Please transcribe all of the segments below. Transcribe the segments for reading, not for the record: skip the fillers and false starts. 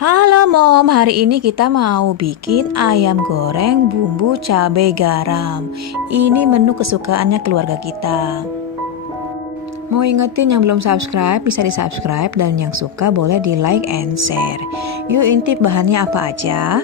Halo Mom, hari ini kita mau bikin ayam goreng bumbu cabai garam. Ini menu kesukaannya keluarga kita. Mau ingetin yang belum subscribe, bisa di subscribe, dan yang suka boleh di like and share. Yuk intip bahannya apa aja.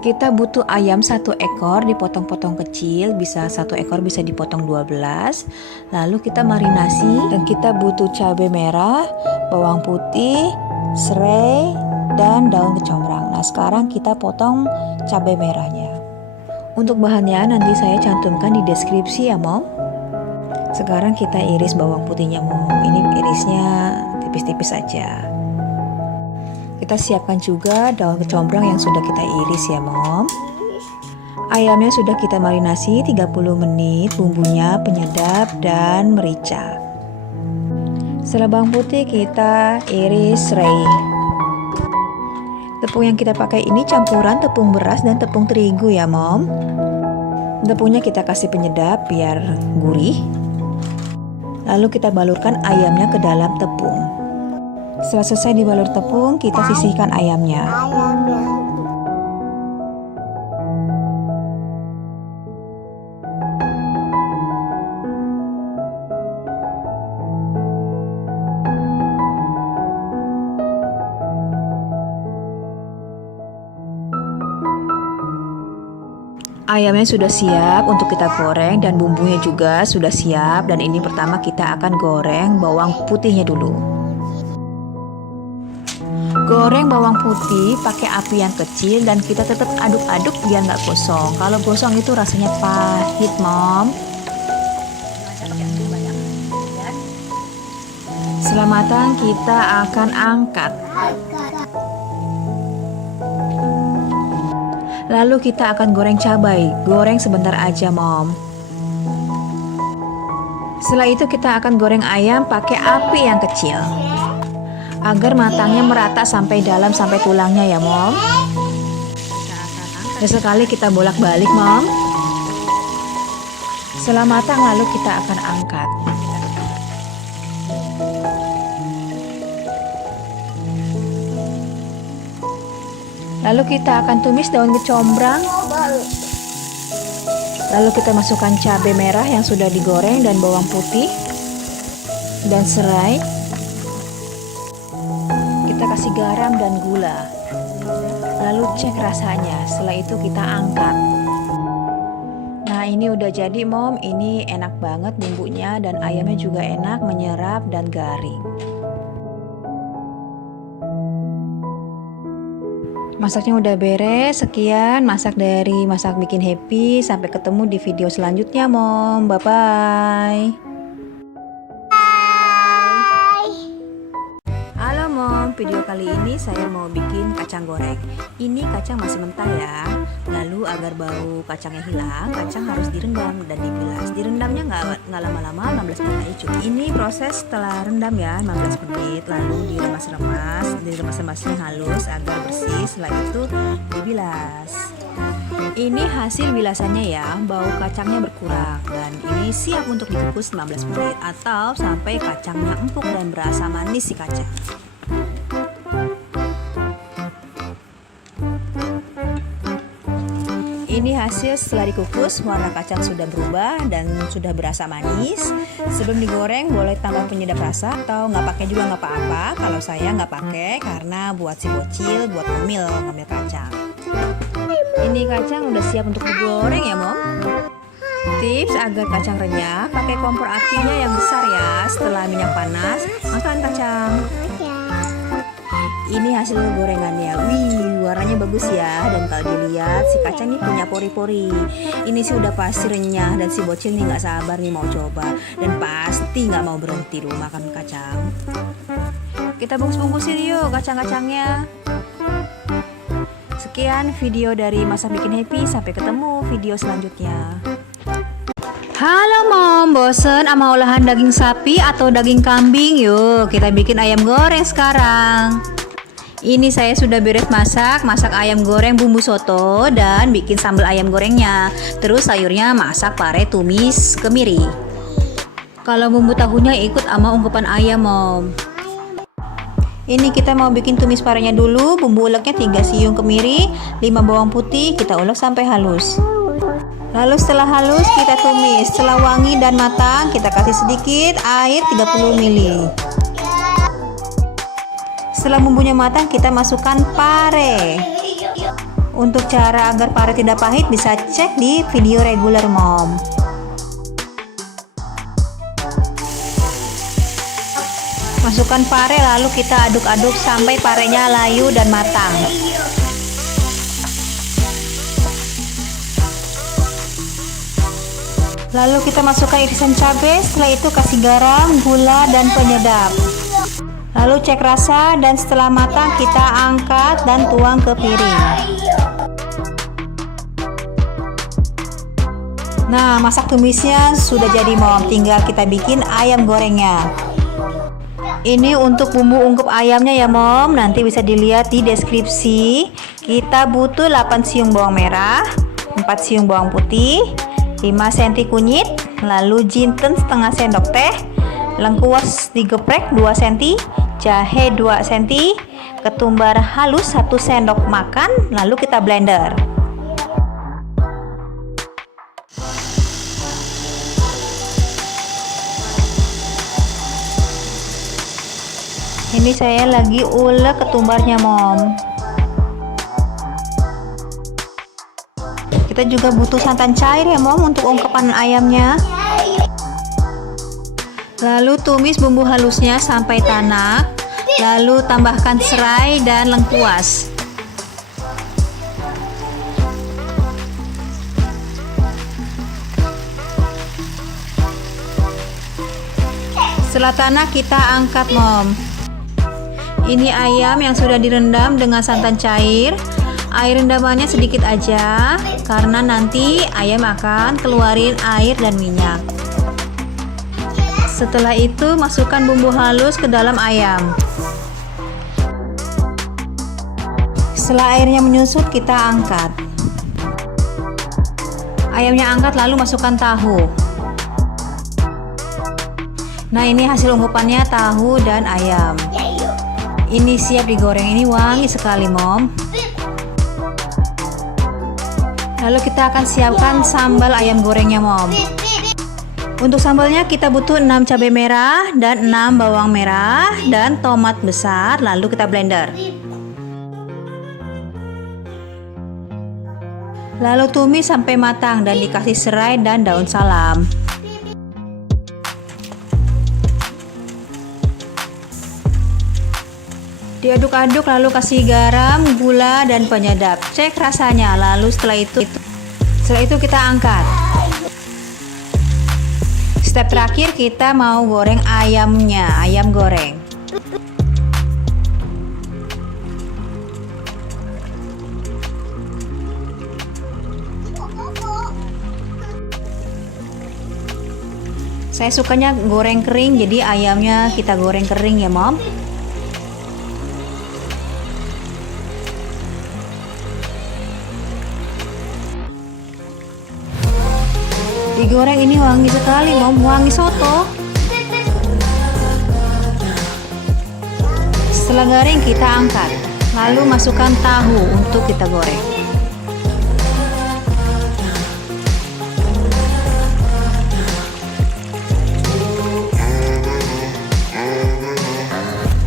Kita butuh ayam 1 ekor dipotong-potong kecil, bisa 1 ekor bisa dipotong 12. Lalu kita marinasi dan kita butuh cabai merah, bawang putih, serai, dan daun kecombrang. Nah sekarang kita potong cabai merahnya. Untuk bahannya nanti saya cantumkan di deskripsi ya Mom. Sekarang kita iris bawang putihnya Mom. Ini irisnya tipis-tipis aja. Kita siapkan juga daun kecombrang yang sudah kita iris ya Mom. Ayamnya sudah kita marinasi 30 menit, bumbunya penyedap dan merica. Setelah bawang putih kita iris serai. Tepung yang kita pakai ini campuran tepung beras dan tepung terigu ya Mom. Tepungnya kita kasih penyedap biar gurih. Lalu kita balurkan ayamnya ke dalam tepung. Setelah selesai dibalur tepung, kita sisihkan ayamnya. Ayamnya sudah siap untuk kita goreng dan bumbunya juga sudah siap. Dan ini pertama kita akan goreng bawang putihnya dulu. Goreng bawang putih pakai api yang kecil dan kita tetap aduk-aduk biar nggak gosong. Kalau gosong itu rasanya pahit Mom. Setelah matang kita akan angkat. Lalu kita akan goreng cabai. Goreng sebentar aja Mom. Setelah itu kita akan goreng ayam pakai api yang kecil agar matangnya merata sampai dalam sampai tulangnya ya Mom. Dan sekali kita bolak-balik Mom. Setelah matang lalu kita akan angkat. Lalu kita akan tumis daun kecombrang. Lalu kita masukkan cabai merah yang sudah digoreng dan bawang putih dan serai. Kita kasih garam dan gula. Lalu cek rasanya. Setelah itu kita angkat. Nah ini udah jadi Mom. Ini enak banget bumbunya dan ayamnya juga enak, menyerap dan garing. Masaknya udah beres. Sekian masak dari Masak Bikin Happy. Sampai ketemu di video selanjutnya Mom. Bye bye. Halo Mom, video kali ini saya mau bikin kacang goreng. Ini kacang masih mentah ya. Lalu agar bau kacangnya hilang, kacang harus direndam dan dibilas. Direndamnya nggak lama-lama, 15 menit aja cukup. Ini proses setelah rendam ya, 15 menit. Lalu diremas-remasnya halus agar bersih. Setelah itu dibilas. Ini hasil bilasannya ya, bau kacangnya berkurang dan ini siap untuk dikukus 15 menit atau sampai kacangnya empuk dan berasa manis si kacang. Ini hasil setelah dikukus, warna kacang sudah berubah dan sudah berasa manis. Sebelum digoreng boleh tambah penyedap rasa atau nggak pakai juga nggak apa-apa. Kalau saya nggak pakai karena buat si bocil, buat ngemil kacang. Ini kacang udah siap untuk digoreng ya Mom. Tips agar kacang renyah, pakai kompor apinya yang besar ya. Setelah minyak panas, makan kacang. Ini hasil gorengannya. Wih, warnanya bagus ya. Dan kalau dilihat si kacang ini punya pori-pori. Ini sih udah pasti renyah dan si bocil nih nggak sabar nih mau coba dan pasti nggak mau berhenti dulu makan kacang. Kita bungkus-bungkusin yuk kacang-kacangnya. Sekian video dari Masak Bikin Happy. Sampai ketemu video selanjutnya. Halo Mom, bosen sama olahan daging sapi atau daging kambing? Yuk kita bikin ayam goreng sekarang. Ini saya sudah beres masak ayam goreng bumbu soto dan bikin sambal ayam gorengnya. Terus sayurnya masak pare tumis kemiri. Kalau bumbu tahunya ikut sama ungkepan ayam Mom. Ini kita mau bikin tumis parenya dulu. Bumbu uleknya 3 siung kemiri, 5 bawang putih, kita ulek sampai halus. Lalu setelah halus kita tumis. Setelah wangi dan matang, kita kasih sedikit air 30 ml. Setelah bumbunya matang, kita masukkan pare. Untuk cara agar pare tidak pahit bisa cek di video reguler Mom. Masukkan pare lalu kita aduk-aduk sampai parenya layu dan matang. Lalu kita masukkan irisan cabai, setelah itu kasih garam, gula, dan penyedap. Lalu cek rasa dan setelah matang kita angkat dan tuang ke piring. Nah, masak tumisnya sudah jadi Mom, tinggal kita bikin ayam gorengnya. Ini untuk bumbu ungkep ayamnya ya Mom, nanti bisa dilihat di deskripsi. Kita butuh 8 siung bawang merah, 4 siung bawang putih, 5 cm kunyit, lalu jinten setengah sendok teh, lengkuas digeprek 2 cm, jahe 2 cm, ketumbar halus 1 sendok makan, lalu kita blender. Ini saya lagi ulek ketumbarnya Mom. Kita juga butuh santan cair ya Mom untuk ungkepan ayamnya. Lalu tumis bumbu halusnya sampai tanak. Lalu tambahkan serai dan lengkuas. Setelah tanak kita angkat Mom. Ini ayam yang sudah direndam dengan santan cair. Air rendamannya sedikit aja karena nanti ayam akan keluarin air dan minyak. Setelah itu masukkan bumbu halus ke dalam ayam. Setelah airnya menyusut kita angkat. Ayamnya angkat lalu masukkan tahu. Nah, ini hasil ungkepannya tahu dan ayam. Ini siap digoreng, ini wangi sekali Mom. Lalu kita akan siapkan sambal ayam gorengnya Mom. Untuk sambalnya kita butuh 6 cabai merah dan 6 bawang merah dan tomat besar, lalu kita blender. Lalu tumis sampai matang dan dikasih serai dan daun salam. Diaduk-aduk lalu kasih garam, gula, dan penyedap. Cek rasanya. Lalu setelah itu kita angkat. Step terakhir kita mau goreng ayamnya, ayam goreng. Saya sukanya goreng kering, jadi ayamnya kita goreng kering ya Mom. Digoreng ini wangi sekali Mom, wangi soto. Setelah garing kita angkat, lalu masukkan tahu untuk kita goreng.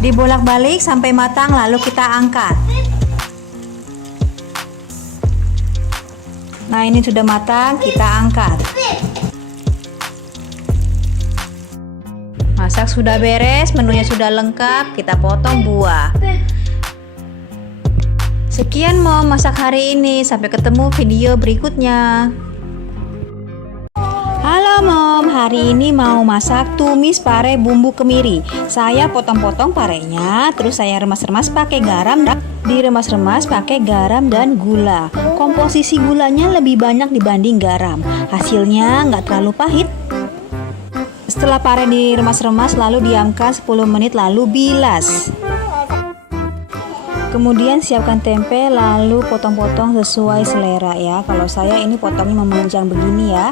Dibolak-balik sampai matang lalu kita angkat. Nah, ini sudah matang, kita angkat. Masak sudah beres, menunya sudah lengkap, kita potong buah. Sekian Mom masak hari ini, sampai ketemu video berikutnya. Halo Mom, hari ini mau masak tumis pare bumbu kemiri. Saya potong-potong parenya, terus saya remas-remas pakai garam. Diremas-remas pakai garam dan gula. Komposisi gulanya lebih banyak dibanding garam. Hasilnya nggak terlalu pahit. Setelah pare diremas-remas lalu diamkan 10 menit lalu bilas. Kemudian siapkan tempe lalu potong-potong sesuai selera ya. Kalau saya ini potongnya memanjang begini ya.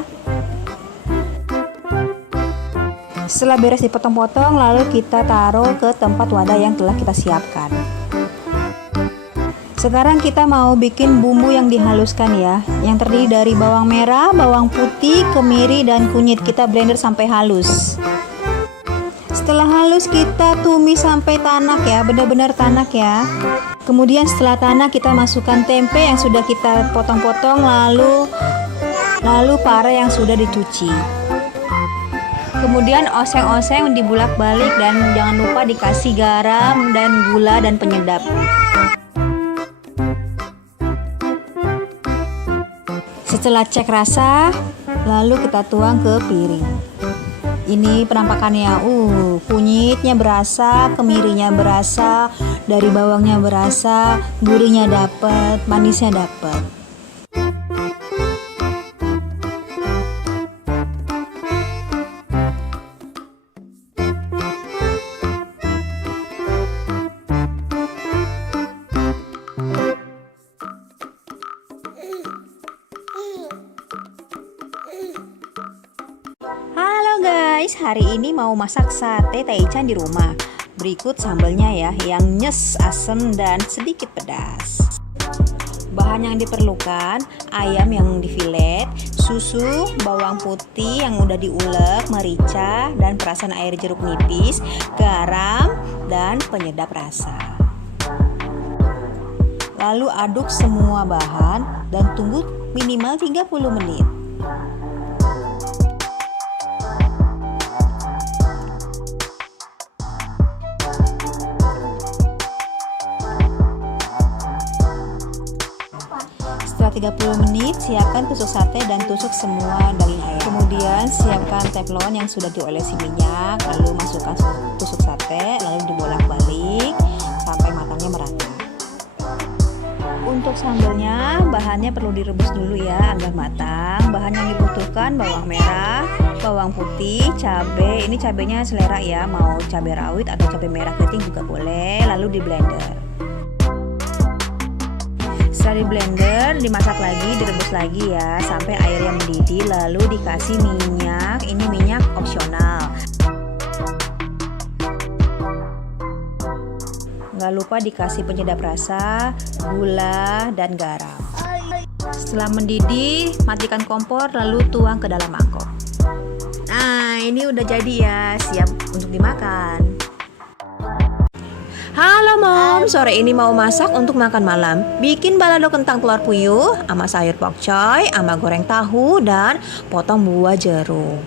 Setelah beres dipotong-potong, lalu kita taruh ke tempat wadah yang telah kita siapkan. Sekarang kita mau bikin bumbu yang dihaluskan ya, yang terdiri dari bawang merah, bawang putih, kemiri, dan kunyit. Kita blender sampai halus. Setelah halus kita tumis sampai tanak ya, benar-benar tanak ya. Kemudian setelah tanak kita masukkan tempe yang sudah kita potong-potong, lalu pare yang sudah dicuci. Kemudian oseng-oseng dibulak-balik dan jangan lupa dikasih garam dan gula dan penyedap. Setelah cek rasa, lalu kita tuang ke piring. Ini penampakannya, kunyitnya berasa, kemirinya berasa, dari bawangnya berasa, gurihnya dapet, manisnya dapet. Halo guys, hari ini mau masak sate taichan di rumah. Berikut sambelnya ya, yang nyes, asem, dan sedikit pedas. Bahan yang diperlukan: ayam yang difilet, susu, bawang putih yang udah diulek, merica, dan perasan air jeruk nipis, garam, dan penyedap rasa. Lalu aduk semua bahan dan tunggu minimal 30 menit. Setelah 30 menit, siapkan tusuk sate dan tusuk semua daging ayam. Kemudian siapkan teflon yang sudah diolesi minyak, lalu masukkan tusuk sate, lalu dibolak-balik sampai matangnya merata. Untuk sambelnya, bahannya perlu direbus dulu ya agar matang. Bahan yang dibutuhkan: bawang merah, bawang putih, cabai. Ini cabainya selera ya, mau cabai rawit atau cabai merah keriting juga boleh. Lalu di blender. Setelah di blender, dimasak lagi, direbus lagi ya sampai airnya mendidih, lalu dikasih minyak. Ini minyak opsional. Nggak lupa dikasih penyedap rasa, gula, dan garam. Setelah mendidih, matikan kompor lalu tuang ke dalam mangkok. Nah, ini udah jadi ya, siap untuk dimakan. Halo Mom, sore ini mau masak untuk makan malam. Bikin balado kentang telur puyuh, sama sayur pokcoy, sama goreng tahu, dan potong buah jeruk.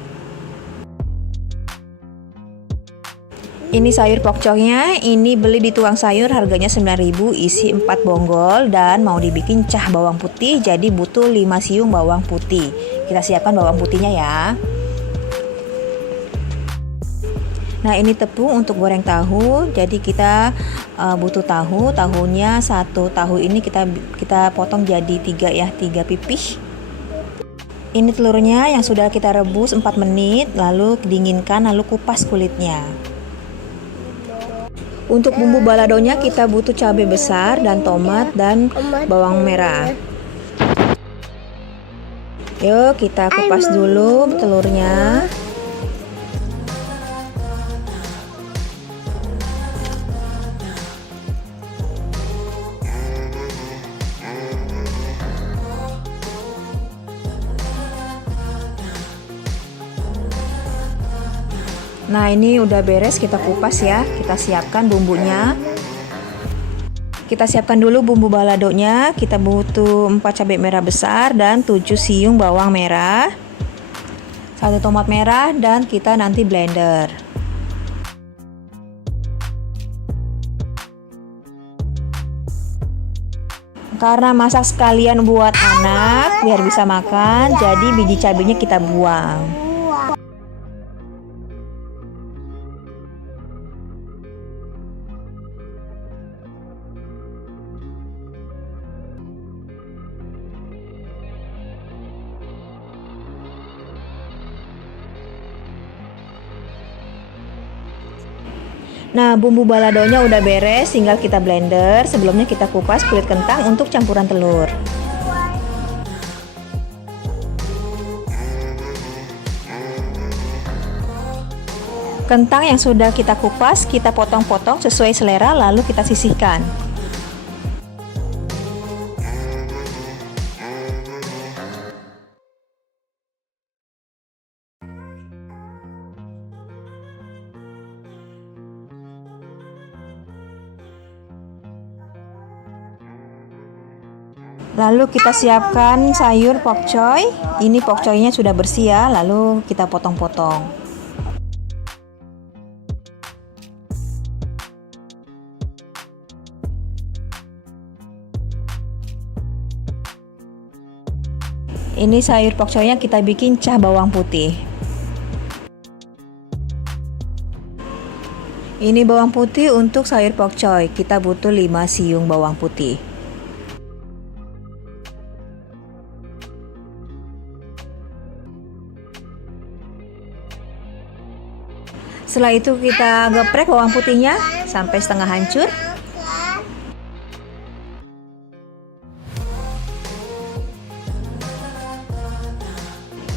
Ini sayur pokcoynya, ini beli di tukang sayur, harganya 9.000, isi 4 bonggol, dan mau dibikin cah bawang putih, jadi butuh 5 siung bawang putih. Kita siapkan bawang putihnya ya. Nah, ini tepung untuk goreng tahu. Jadi kita butuh tahunya 1 tahu ini kita potong jadi 3 ya, 3 pipih. Ini telurnya yang sudah kita rebus 4 menit, lalu dinginkan, lalu kupas kulitnya. Untuk bumbu baladonya kita butuh cabai besar dan tomat dan bawang merah. Yuk kita kupas dulu telurnya. Nah, ini udah beres, kita kupas ya. Kita siapkan bumbunya. Kita siapkan dulu bumbu baladonya. Kita butuh 4 cabai merah besar dan 7 siung bawang merah, 1 tomat merah, dan kita nanti blender. Karena masak sekalian buat anak biar bisa makan, jadi biji cabainya kita buang. Nah, bumbu baladonya udah beres, tinggal kita blender. Sebelumnya kita kupas kulit kentang untuk campuran telur. Kentang yang sudah kita kupas, kita potong-potong sesuai selera lalu kita sisihkan. Lalu kita siapkan sayur pokcoy. Ini pokcoynya sudah bersih ya, lalu kita potong-potong. Ini sayur pokcoynya kita bikin cah bawang putih. Ini bawang putih untuk sayur pokcoy. Kita butuh 5 siung bawang putih. Setelah itu kita geprek bawang putihnya sampai setengah hancur.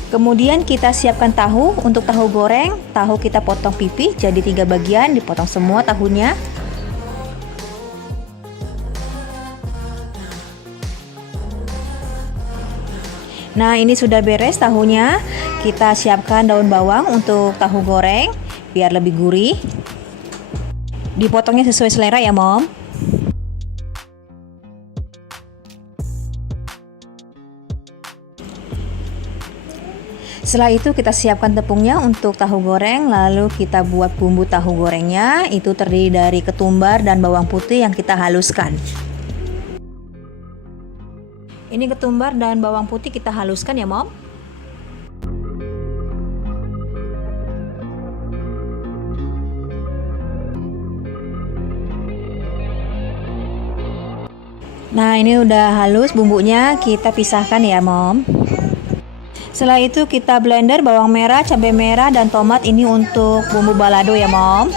Kemudian kita siapkan tahu. Untuk tahu goreng, tahu kita potong pipih jadi 3 bagian, dipotong semua tahunya. Nah, ini sudah beres tahunya. Kita siapkan daun bawang untuk tahu goreng biar lebih gurih. Dipotongnya sesuai selera ya, Mom. Setelah itu kita siapkan tepungnya untuk tahu goreng, lalu kita buat bumbu tahu gorengnya. Itu terdiri dari ketumbar dan bawang putih yang kita haluskan. Ini ketumbar dan bawang putih kita haluskan ya, Mom. Nah, ini udah halus bumbunya, kita pisahkan ya, Mom. Setelah itu kita blender bawang merah, cabai merah, dan tomat ini untuk bumbu balado ya, Mom.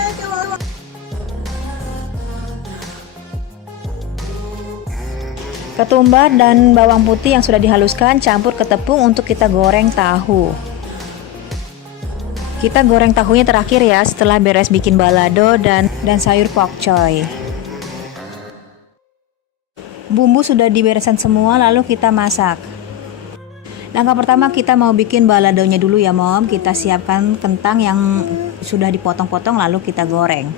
Ketumbar dan bawang putih yang sudah dihaluskan campur ke tepung untuk kita goreng tahu. Kita goreng tahunya terakhir ya setelah beres bikin balado dan sayur pokcoy. Bumbu sudah dibereskan semua lalu kita masak. Langkah pertama kita mau bikin baladonya dulu ya, Mom. Kita siapkan kentang yang sudah dipotong-potong lalu kita goreng.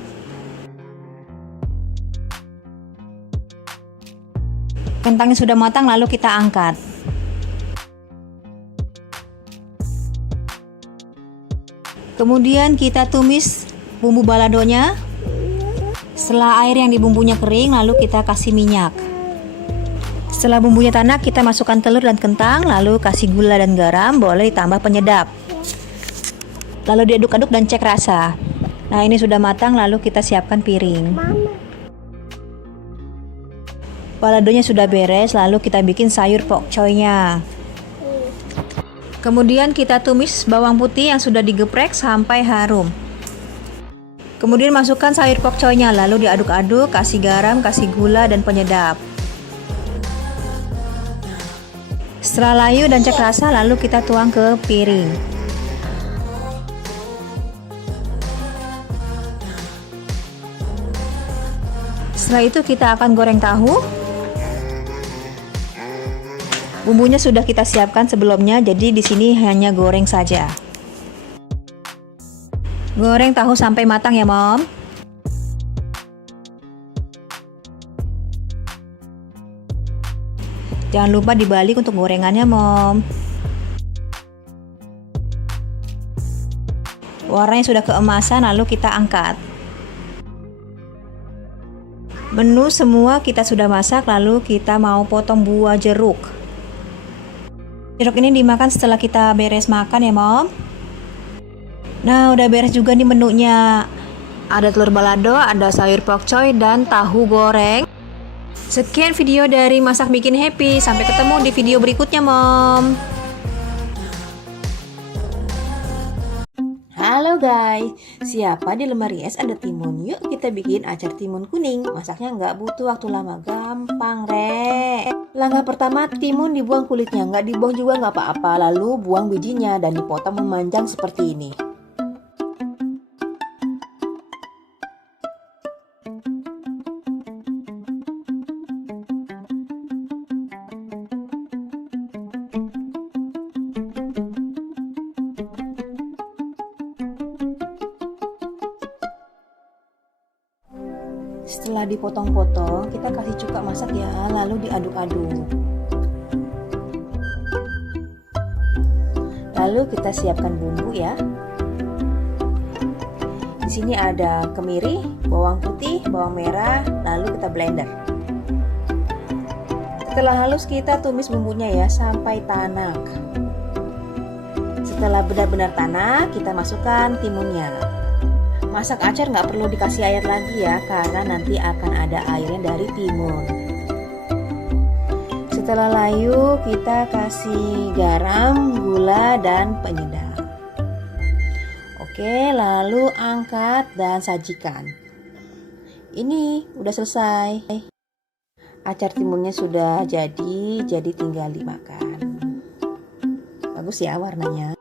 Kentangnya sudah matang lalu kita angkat. Kemudian kita tumis bumbu baladonya. Setelah air yang dibumbunya kering lalu kita kasih minyak. Setelah bumbunya tanak, kita masukkan telur dan kentang, lalu kasih gula dan garam, boleh ditambah penyedap. Lalu diaduk-aduk dan cek rasa. Nah, ini sudah matang, lalu kita siapkan piring. Baladonya sudah beres, lalu kita bikin sayur pokcoynya. Kemudian kita tumis bawang putih yang sudah digeprek sampai harum. Kemudian masukkan sayur pokcoynya, lalu diaduk-aduk, kasih garam, kasih gula dan penyedap. Setelah layu dan cek rasa, lalu kita tuang ke piring. Setelah itu kita akan goreng tahu. Bumbunya sudah kita siapkan sebelumnya, jadi di sini hanya goreng saja. Goreng tahu sampai matang ya, Mom. Jangan lupa dibalik untuk gorengannya, Mom. Warnanya sudah keemasan, lalu kita angkat. Menu semua kita sudah masak, lalu kita mau potong buah jeruk. Jeruk ini dimakan setelah kita beres makan ya, Mom. Nah, udah beres juga nih menunya. Ada telur balado, ada sayur pokcoy, dan tahu goreng. Sekian video dari Masak Bikin Happy. Sampai ketemu di video berikutnya, Mom. Halo guys, siapa di lemari es ada timun? Yuk kita bikin acar timun kuning. Masaknya nggak butuh waktu lama, gampang re. Langkah pertama, timun dibuang kulitnya, nggak dibuang juga nggak apa-apa. Lalu buang bijinya dan dipotong memanjang seperti ini. Setelah dipotong-potong, kita kasih cuka masak ya, lalu diaduk-aduk. Lalu kita siapkan bumbu ya. Di sini ada kemiri, bawang putih, bawang merah, lalu kita blender. Setelah halus kita tumis bumbunya ya sampai tanak. Setelah benar-benar tanak, kita masukkan timunnya. Masak acar nggak perlu dikasih air lagi ya, karena nanti akan ada airnya dari timun. Setelah layu, kita kasih garam, gula, dan penyedap. Oke, lalu angkat dan sajikan. Ini udah selesai. Acar timunnya sudah jadi tinggal dimakan. Bagus ya warnanya.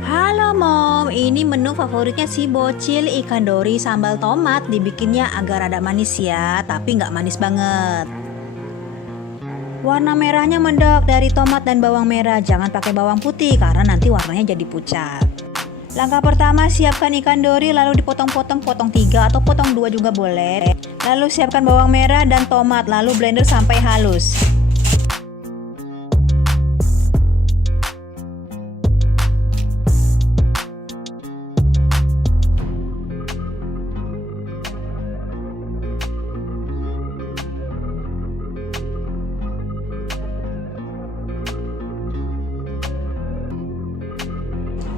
Halo Mom, ini menu favoritnya si bocil, ikan dori sambal tomat. Dibikinnya agak rada manis ya, tapi nggak manis banget. Warna merahnya mendok dari tomat dan bawang merah. Jangan pakai bawang putih karena nanti warnanya jadi pucat. Langkah pertama, siapkan ikan dori lalu dipotong-potong, potong 3 atau potong 2 juga boleh. Lalu siapkan bawang merah dan tomat, lalu blender sampai halus.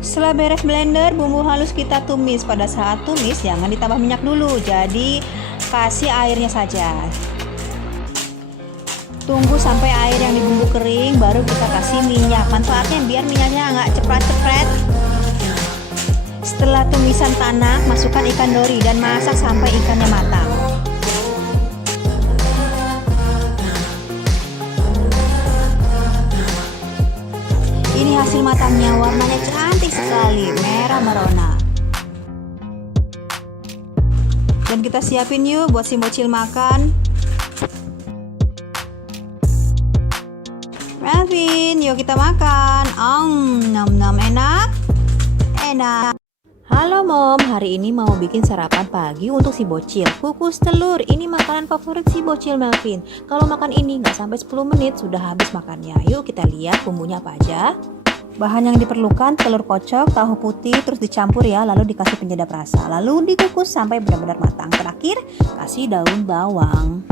Setelah beres blender, bumbu halus kita tumis. Pada saat tumis jangan ditambah minyak dulu, jadi kasih airnya saja. Tunggu sampai air yang di bumbu kering, baru kita kasih minyak. Manfaatnya biar minyaknya nggak cepret-cepret. Setelah tumisan tanak, masukkan ikan dori dan masak sampai ikannya matang. Ini hasil matangnya, warnanya cantik sekali, merah merona. Dan kita siapin yuk buat si bocil makan. Melvin, yuk kita makan. Nom enak. Enak. Halo Mom, hari ini mau bikin sarapan pagi untuk si bocil. Kukus telur, ini makanan favorit si bocil Melvin. Kalau makan ini nggak sampai 10 menit sudah habis makannya. Yuk kita lihat bumbunya apa aja. Bahan yang diperlukan telur kocok, tahu putih, terus dicampur ya, lalu dikasih penyedap rasa. Lalu dikukus sampai benar-benar matang. Terakhir, kasih daun bawang.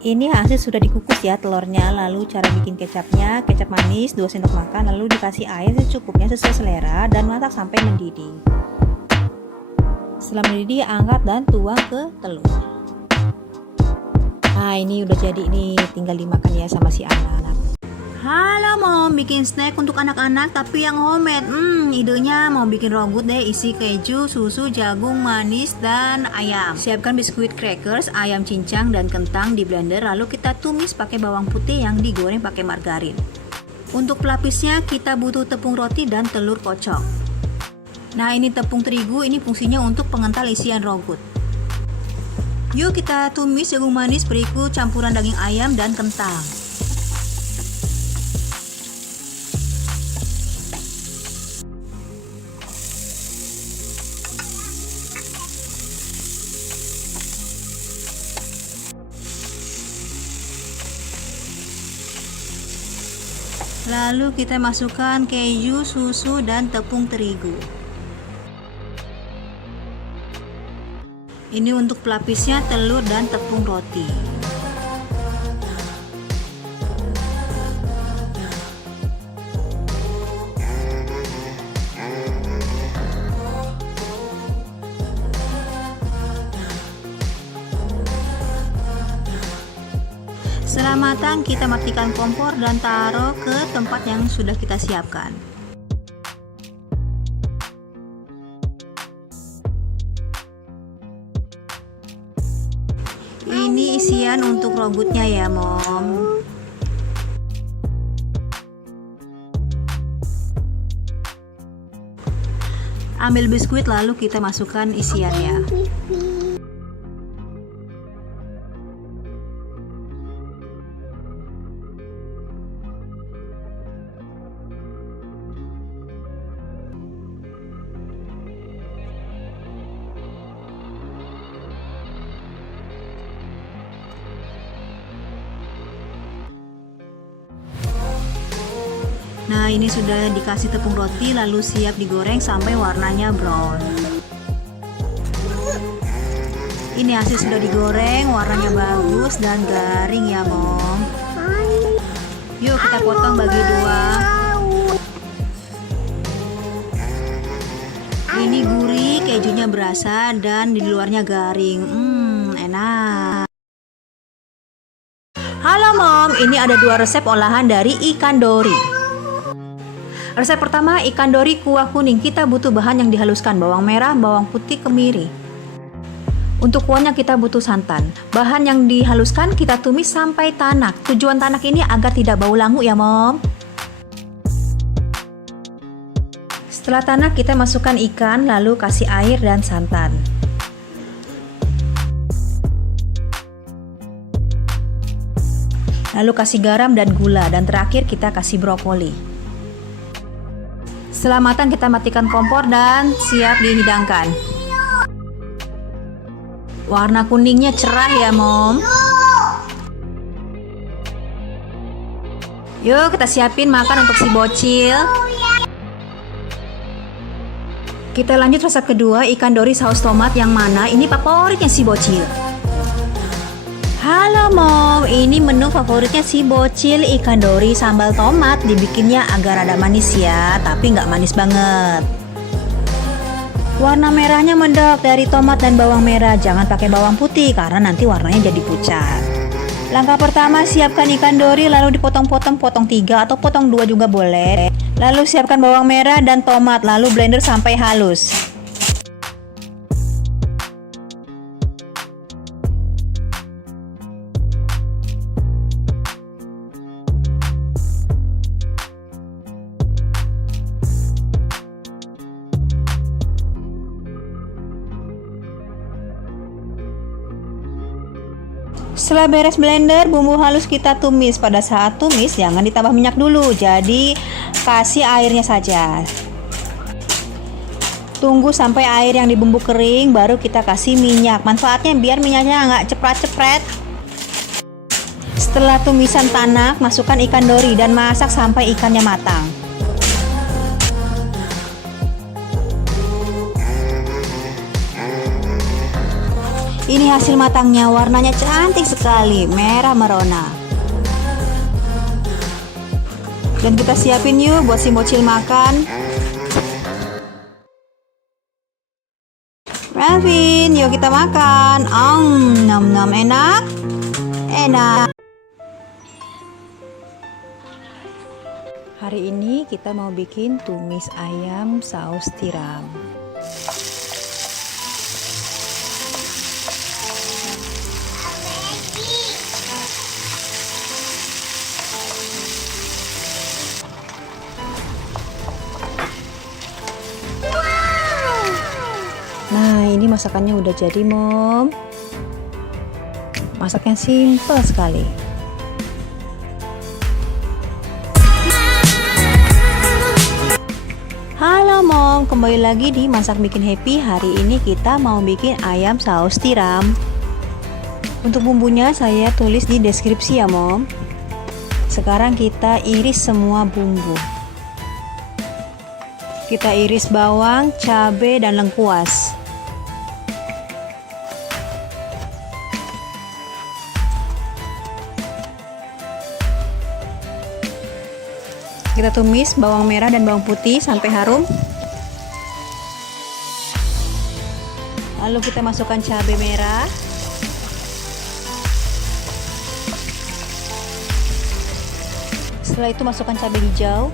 Ini hasil sudah dikukus ya telurnya. Lalu cara bikin kecapnya, kecap manis 2 sendok makan, lalu dikasih air secukupnya sesuai selera dan masak sampai mendidih. Setelah mendidih, angkat dan tuang ke telur. Nah ini udah jadi nih, tinggal dimakan ya sama si anak-anak. Halo Mom, bikin snack untuk anak-anak tapi yang homemade. Idenya mau bikin rogut deh, isi keju, susu, jagung manis, dan ayam. Siapkan biskuit crackers, ayam cincang, dan kentang di blender. Lalu kita tumis pakai bawang putih yang digoreng pakai margarin. Untuk pelapisnya kita butuh tepung roti dan telur kocok. Nah ini tepung terigu, ini fungsinya untuk pengental isian rogut. Yuk kita tumis jagung manis berikut campuran daging ayam dan kentang. Lalu kita masukkan keju, susu, dan tepung terigu. Ini untuk pelapisnya telur dan tepung roti. Setelah matang, kita matikan kompor dan taruh ke tempat yang sudah kita siapkan. Ini isian untuk rogutnya ya, Mom. Ambil biskuit lalu kita masukkan isiannya. Nah, ini sudah dikasih tepung roti lalu siap digoreng sampai warnanya brown. Ini hasil sudah digoreng, warnanya bagus dan garing ya, Mom. Yuk kita potong bagi dua. Ini gurih, kejunya berasa dan di luarnya garing. Enak. Halo Mom, ini ada 2 resep olahan dari ikan dori. Resep pertama, ikan dori kuah kuning. Kita butuh bahan yang dihaluskan, bawang merah, bawang putih, kemiri. Untuk kuahnya kita butuh santan. Bahan yang dihaluskan kita tumis sampai tanak. Tujuan tanak ini agar tidak bau langu ya, Mom. Setelah tanak kita masukkan ikan, lalu kasih air dan santan. Lalu kasih garam dan gula, dan terakhir kita kasih brokoli. Setelah matang kita matikan kompor dan siap dihidangkan. Warna kuningnya cerah ya, Mom. Yuk kita siapin makan untuk si bocil. Kita lanjut resep kedua, ikan dori saus tomat yang mana ini favoritnya si bocil. Halo Mom, ini menu favoritnya si bocil, ikan dori sambal tomat. Dibikinnya agak rada manis ya, tapi nggak manis banget. Warna merahnya mendok dari tomat dan bawang merah. Jangan pakai bawang putih karena nanti warnanya jadi pucat. Langkah pertama, siapkan ikan dori lalu dipotong-potong, potong 3 atau potong 2 juga boleh. Lalu siapkan bawang merah dan tomat, lalu blender sampai halus. Setelah beres blender, bumbu halus kita tumis. Pada saat tumis jangan ditambah minyak dulu, jadi kasih airnya saja. Tunggu sampai air yang dibumbu kering, baru kita kasih minyak. Manfaatnya biar minyaknya nggak cepret-cepret. Setelah tumisan tanak, masukkan ikan dori dan masak sampai ikannya matang. Ini hasil matangnya, warnanya cantik sekali, merah merona. Dan kita siapin yuk buat si bocil makan. Melvin, yuk kita makan. Nom nom, enak? Enak. Hari ini kita mau bikin tumis ayam saus tiram. Nah, ini masakannya udah jadi, Mom. Masaknya simple sekali. Halo Mom, kembali lagi di Masak Bikin Happy. Hari ini kita mau bikin ayam saus tiram. Untuk bumbunya saya tulis di deskripsi ya, Mom. Sekarang kita iris semua bumbu. Kita iris bawang, cabai, dan lengkuas. Kita tumis bawang merah dan bawang putih sampai harum. Lalu kita masukkan cabai merah. Setelah itu masukkan cabai hijau.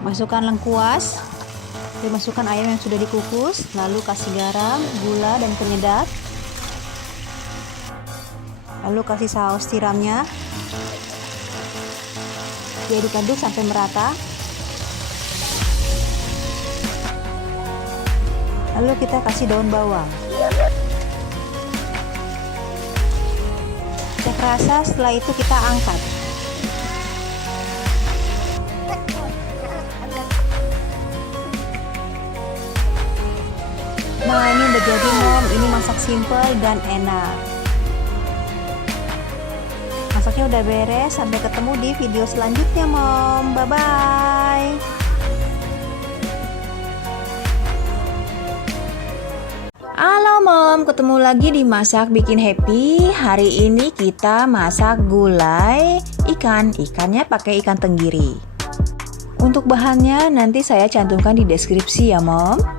Masukkan lengkuas. Masukkan ayam yang sudah dikukus, lalu kasih garam, gula, dan penyedap. Lalu kasih saus tiramnya. Diaduk-aduk sampai merata. Lalu kita kasih daun bawang. Cek rasa, setelah itu kita angkat. Nah, ini udah jadi Mom, ini masak simple dan enak. Masaknya udah beres, sampai ketemu di video selanjutnya Mom. Bye-bye. Halo Mom, ketemu lagi di Masak Bikin Happy. Hari ini kita masak gulai ikan. Ikannya pakai ikan tenggiri. Untuk bahannya nanti saya cantumkan di deskripsi ya Mom.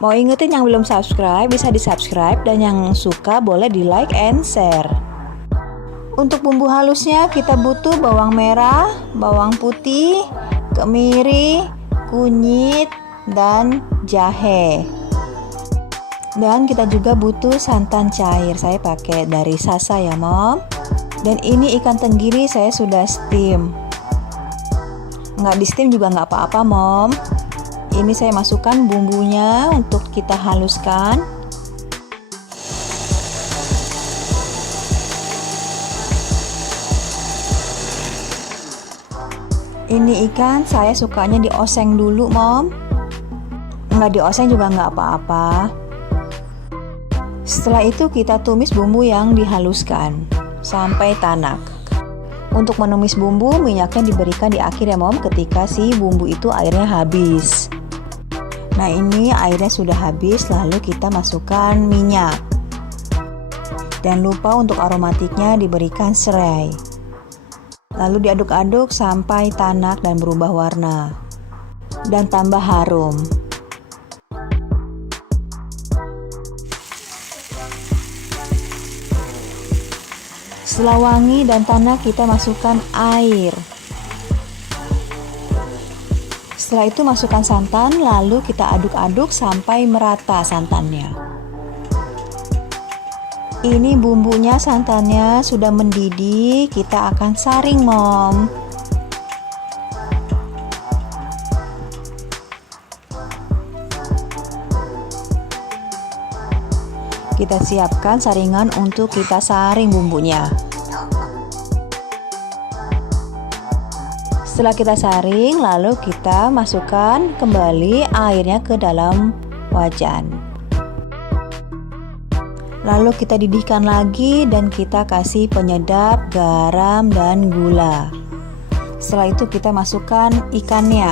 Mau ingetin yang belum subscribe bisa di subscribe, dan yang suka boleh di like and share. Untuk bumbu halusnya kita butuh bawang merah, bawang putih, kemiri, kunyit, dan jahe. Dan kita juga butuh santan cair, saya pakai dari Sasa ya Mom. Dan ini ikan tenggiri saya sudah steam. Nggak di steam juga nggak apa-apa Mom. Ini saya masukkan bumbunya untuk kita haluskan. Ini ikan saya sukanya dioseng dulu Mom. Nggak dioseng juga nggak apa-apa. Setelah itu kita tumis bumbu yang dihaluskan sampai tanak. Untuk menumis bumbu, minyaknya diberikan di akhir ya Mom, ketika si bumbu itu airnya habis. Nah ini airnya sudah habis, lalu kita masukkan minyak. Dan lupa untuk aromatiknya diberikan serai. Lalu diaduk-aduk sampai tanak dan berubah warna. Dan tambah harum. Setelah wangi dan tanak, kita masukkan air. Setelah itu masukkan santan, lalu kita aduk-aduk sampai merata santannya. Ini bumbunya, santannya sudah mendidih, kita akan saring Mom. Kita siapkan saringan untuk kita saring bumbunya. Setelah kita saring, lalu kita masukkan kembali airnya ke dalam wajan. Lalu kita didihkan lagi dan kita kasih penyedap, garam, dan gula. Setelah itu kita masukkan ikannya.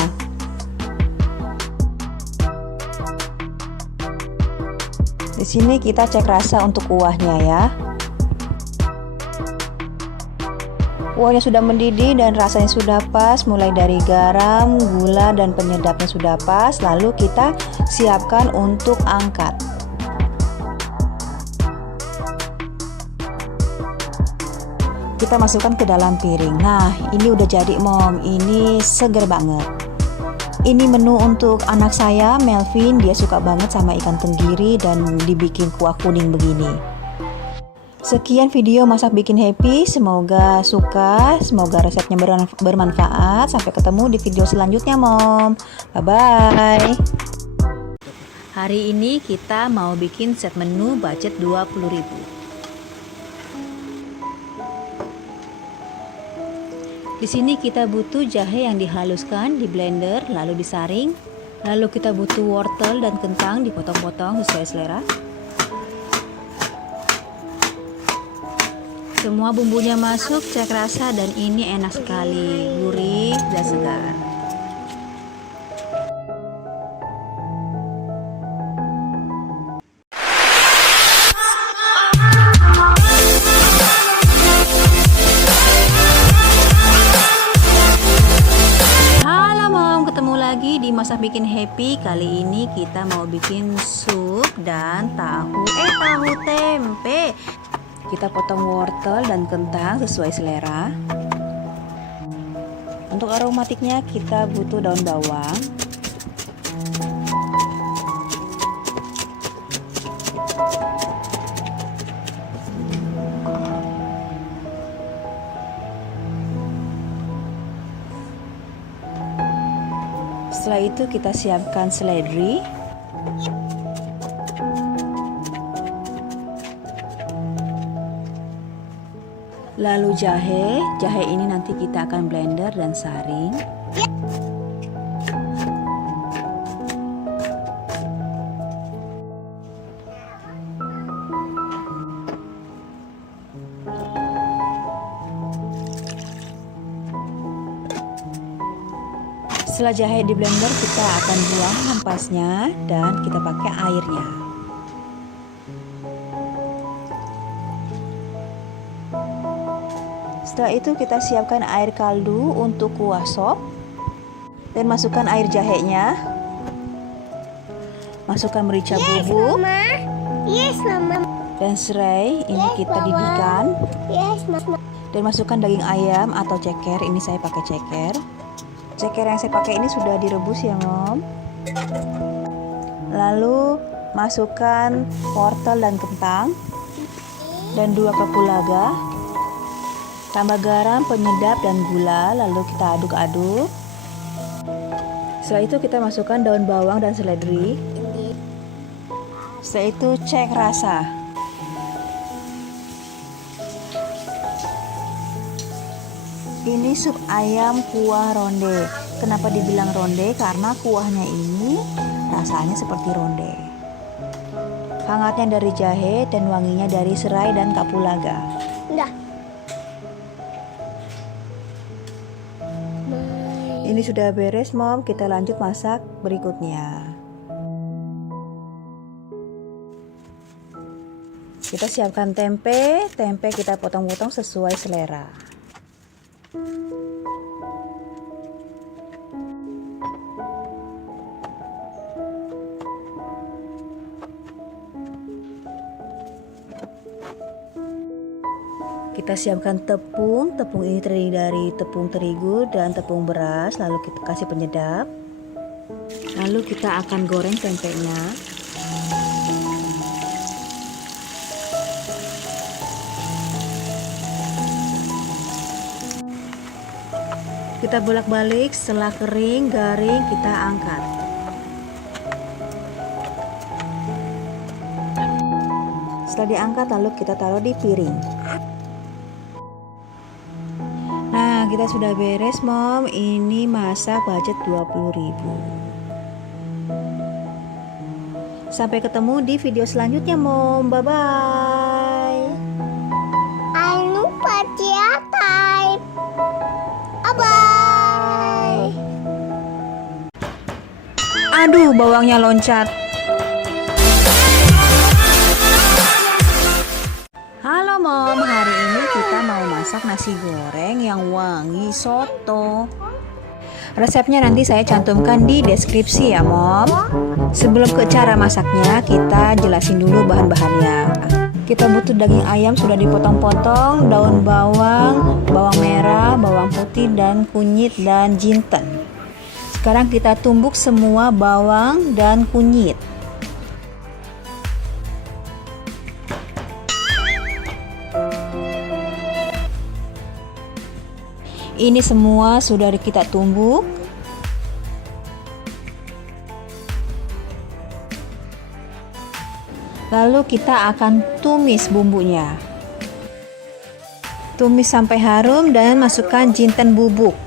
Di sini kita cek rasa untuk kuahnya ya. Kuahnya sudah mendidih dan rasanya sudah pas, mulai dari garam, gula, dan penyedapnya sudah pas. Lalu kita siapkan untuk angkat. Kita masukkan ke dalam piring. Nah, ini udah jadi Mom, ini seger banget. Ini menu untuk anak saya, Melvin, dia suka banget sama ikan tenggiri dan dibikin kuah kuning begini. Sekian video masak bikin happy, semoga suka, semoga resepnya bermanfaat. Sampai ketemu di video selanjutnya Mom. Bye-bye. Hari ini kita mau bikin set menu budget 20.000. Di sini kita butuh jahe yang dihaluskan di blender lalu disaring. Lalu kita butuh wortel dan kentang dipotong-potong sesuai selera. Semua bumbunya masuk, cek rasa, dan ini enak sekali, gurih dan segar. Halo Mom, ketemu lagi di Masak Bikin Happy. Kali ini kita mau bikin sup dan tahu tempe. Kita potong wortel dan kentang sesuai selera. Untuk aromatiknya kita butuh daun bawang, setelah itu kita siapkan seledri, lalu jahe ini nanti kita akan blender dan saring. Setelah jahe di blender, kita akan buang ampasnya dan kita pakai airnya. Setelah itu kita siapkan air kaldu untuk kuah sop dan masukkan air jahenya. Masukkan merica bubuk dan serai, ini kita didihkan. Dan masukkan daging ayam atau ceker, ini saya pakai ceker. Ceker yang saya pakai ini sudah direbus ya Mom. Lalu masukkan wortel dan kentang dan 2 kapulaga. Tambah garam, penyedap dan gula, lalu kita aduk-aduk. Setelah itu kita masukkan daun bawang dan seledri. Setelah itu cek rasa. Ini sup ayam kuah ronde. Kenapa dibilang ronde? Karena kuahnya ini rasanya seperti ronde. Hangatnya dari jahe dan wanginya dari serai dan kapulaga. Ini sudah beres Mom, kita lanjut masak berikutnya. Kita siapkan tempe kita potong-potong sesuai selera. Kita siapkan tepung ini terdiri dari tepung terigu dan tepung beras, lalu kita kasih penyedap. Lalu kita akan goreng tempenya. Kita bolak-balik, setelah kering, garing, kita angkat. Setelah diangkat, lalu kita taruh di piring. Nah, kita sudah beres Mom. Ini masak budget 20.000. Sampai ketemu di video selanjutnya Mom. Bye-bye. Anu patia type. Bye. Aduh, bawangnya loncat. Halo Mom, hari ini kita mau masak nasi goreng yang wangi soto. Resepnya nanti saya cantumkan di deskripsi ya Mom. Sebelum ke cara masaknya, kita jelasin dulu bahan-bahannya. Kita butuh daging ayam sudah dipotong-potong, daun bawang, bawang merah, bawang putih, dan kunyit dan jinten. Sekarang kita tumbuk semua bawang dan kunyit. Ini semua sudah kita tumbuk. Lalu kita akan tumis bumbunya. Tumis sampai harum dan masukkan jinten bubuk.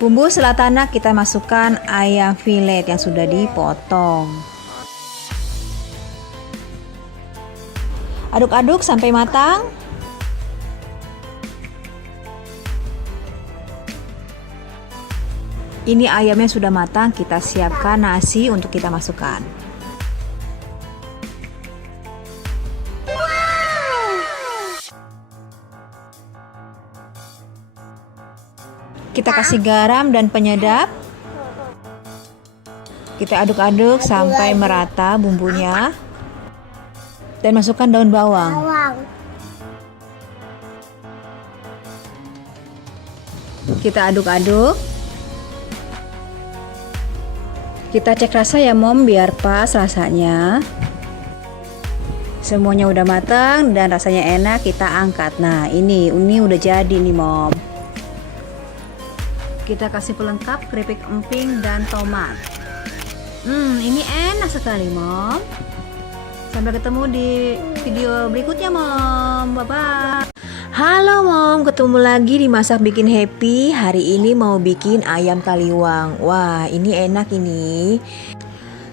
Bumbu selatana kita masukkan ayam filet yang sudah dipotong. Aduk-aduk sampai matang. Ini ayamnya sudah matang, kita siapkan nasi untuk kita masukkan. Kita kasih garam dan penyedap. Kita aduk-aduk sampai merata bumbunya. Dan masukkan daun bawang. Kita aduk-aduk. Kita cek rasa ya Mom, biar pas rasanya. Semuanya udah matang dan rasanya enak, kita angkat. Nah, ini udah jadi nih Mom. Kita kasih pelengkap keripik emping dan tomat. Ini enak sekali Mom. Sampai ketemu di video berikutnya Mom. Bye-bye. Halo Mom, ketemu lagi di Masak Bikin Happy. Hari ini mau bikin ayam kaliwang. Wah, ini enak ini.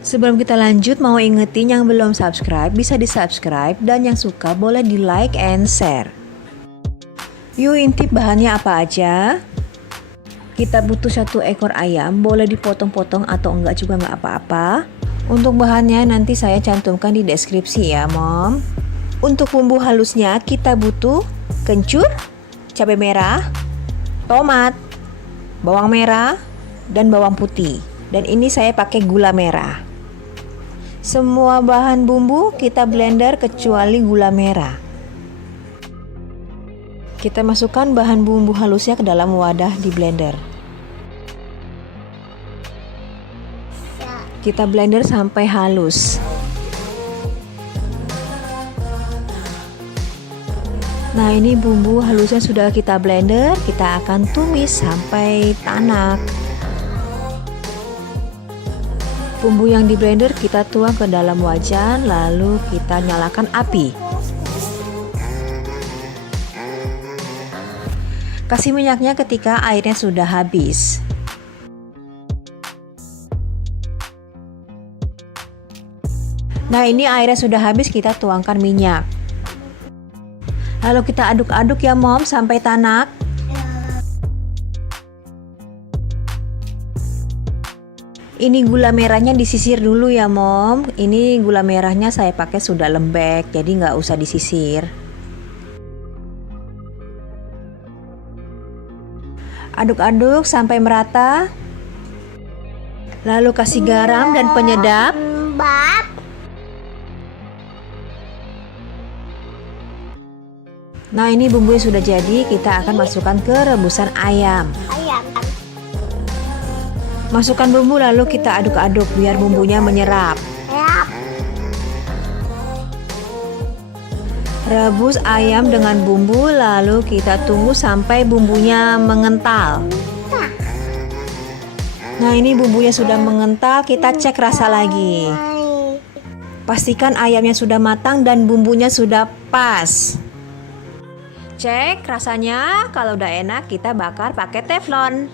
Sebelum kita lanjut, mau ingetin yang belum subscribe bisa di subscribe, dan yang suka boleh di like and share. Yuk intip bahannya apa aja. Kita butuh 1 ekor ayam, boleh dipotong-potong atau enggak juga enggak apa-apa. Untuk bahannya nanti saya cantumkan di deskripsi ya Mom. Untuk bumbu halusnya kita butuh kencur, cabai merah, tomat, bawang merah, dan bawang putih. Dan ini saya pakai gula merah. Semua bahan bumbu kita blender kecuali gula merah. Kita masukkan bahan bumbu halusnya ke dalam wadah di blender. Kita blender sampai halus. Nah, ini bumbu halusnya sudah kita blender, kita akan tumis sampai tanak. Bumbu yang di blender kita tuang ke dalam wajan, lalu kita nyalakan api. Kasih minyaknya ketika airnya sudah habis. Nah, ini airnya sudah habis, kita tuangkan minyak. Lalu kita aduk-aduk ya Mom sampai tanak. Ini gula merahnya disisir dulu ya Mom. Ini gula merahnya saya pakai sudah lembek, jadi nggak usah disisir. Aduk-aduk sampai merata. Lalu kasih garam dan penyedap. Bab. Nah, ini bumbunya sudah jadi, kita akan masukkan ke rebusan ayam. Ayam. Masukkan bumbu lalu kita aduk-aduk biar bumbunya menyerap. Yap. Rebus ayam dengan bumbu lalu kita tunggu sampai bumbunya mengental. Nah, ini bumbunya sudah mengental, kita cek rasa lagi. Pastikan ayamnya sudah matang dan bumbunya sudah pas. Cek rasanya, kalau udah enak kita bakar pakai teflon.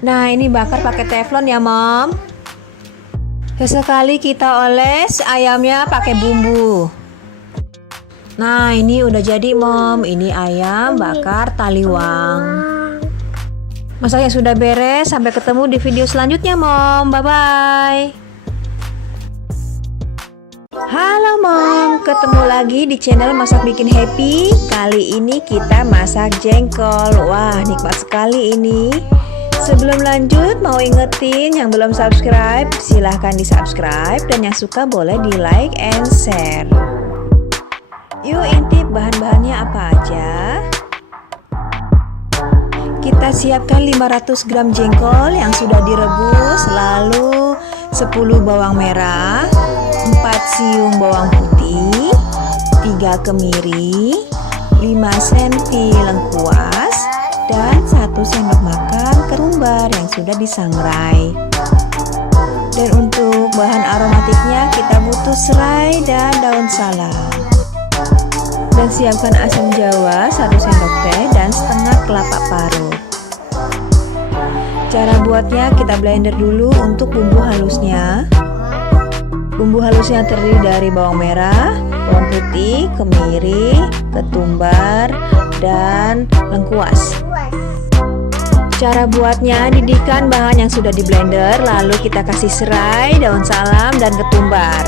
Nah, ini bakar pakai teflon ya Mom. Sesekali kita oles ayamnya pakai bumbu. Nah, ini udah jadi Mom. Ini ayam bakar taliwang. Masaknya sudah beres. Sampai ketemu di video selanjutnya Mom. Bye-bye. Halo Mom, ketemu lagi di channel Masak Bikin Happy. Kali ini kita masak jengkol. Wah, nikmat sekali ini. Sebelum lanjut, mau ingetin yang belum subscribe, silahkan di subscribe. Dan yang suka boleh di like and share. Yuk intip bahan-bahannya apa aja. Kita siapkan 500 gram jengkol yang sudah direbus. Lalu 10 bawang merah, 4 siung bawang putih, 3 kemiri, 5 cm lengkuas, dan 1 sendok makan ketumbar yang sudah disangrai. Dan untuk bahan aromatiknya kita butuh serai dan daun salam. Dan siapkan asam jawa 1 sendok teh dan setengah kelapa parut. Cara buatnya kita blender dulu untuk bumbu halusnya. Bumbu halusnya terdiri dari bawang merah, bawang putih, kemiri, ketumbar, dan lengkuas. Cara buatnya, didihkan bahan yang sudah di blender, lalu kita kasih serai, daun salam, dan ketumbar,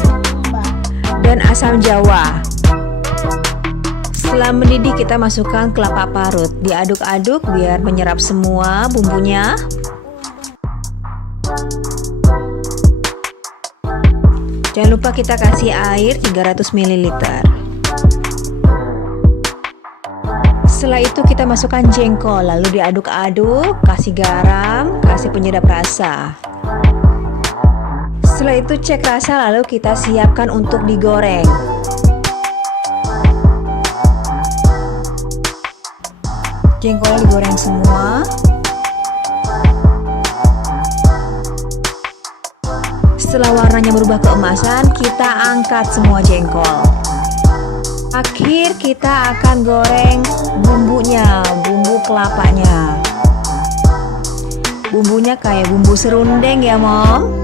dan asam jawa. Setelah mendidih kita masukkan kelapa parut, diaduk-aduk biar menyerap semua bumbunya. Jangan lupa kita kasih air 300 ml. Setelah itu kita masukkan jengkol, lalu diaduk-aduk, kasih garam, kasih penyedap rasa. Setelah itu cek rasa, lalu kita siapkan untuk digoreng. Jengkol digoreng semua. Setelah warnanya berubah keemasan, kita angkat semua jengkol. Akhir kita akan goreng bumbunya, bumbu kelapanya. Bumbunya kayak bumbu serundeng ya Mom.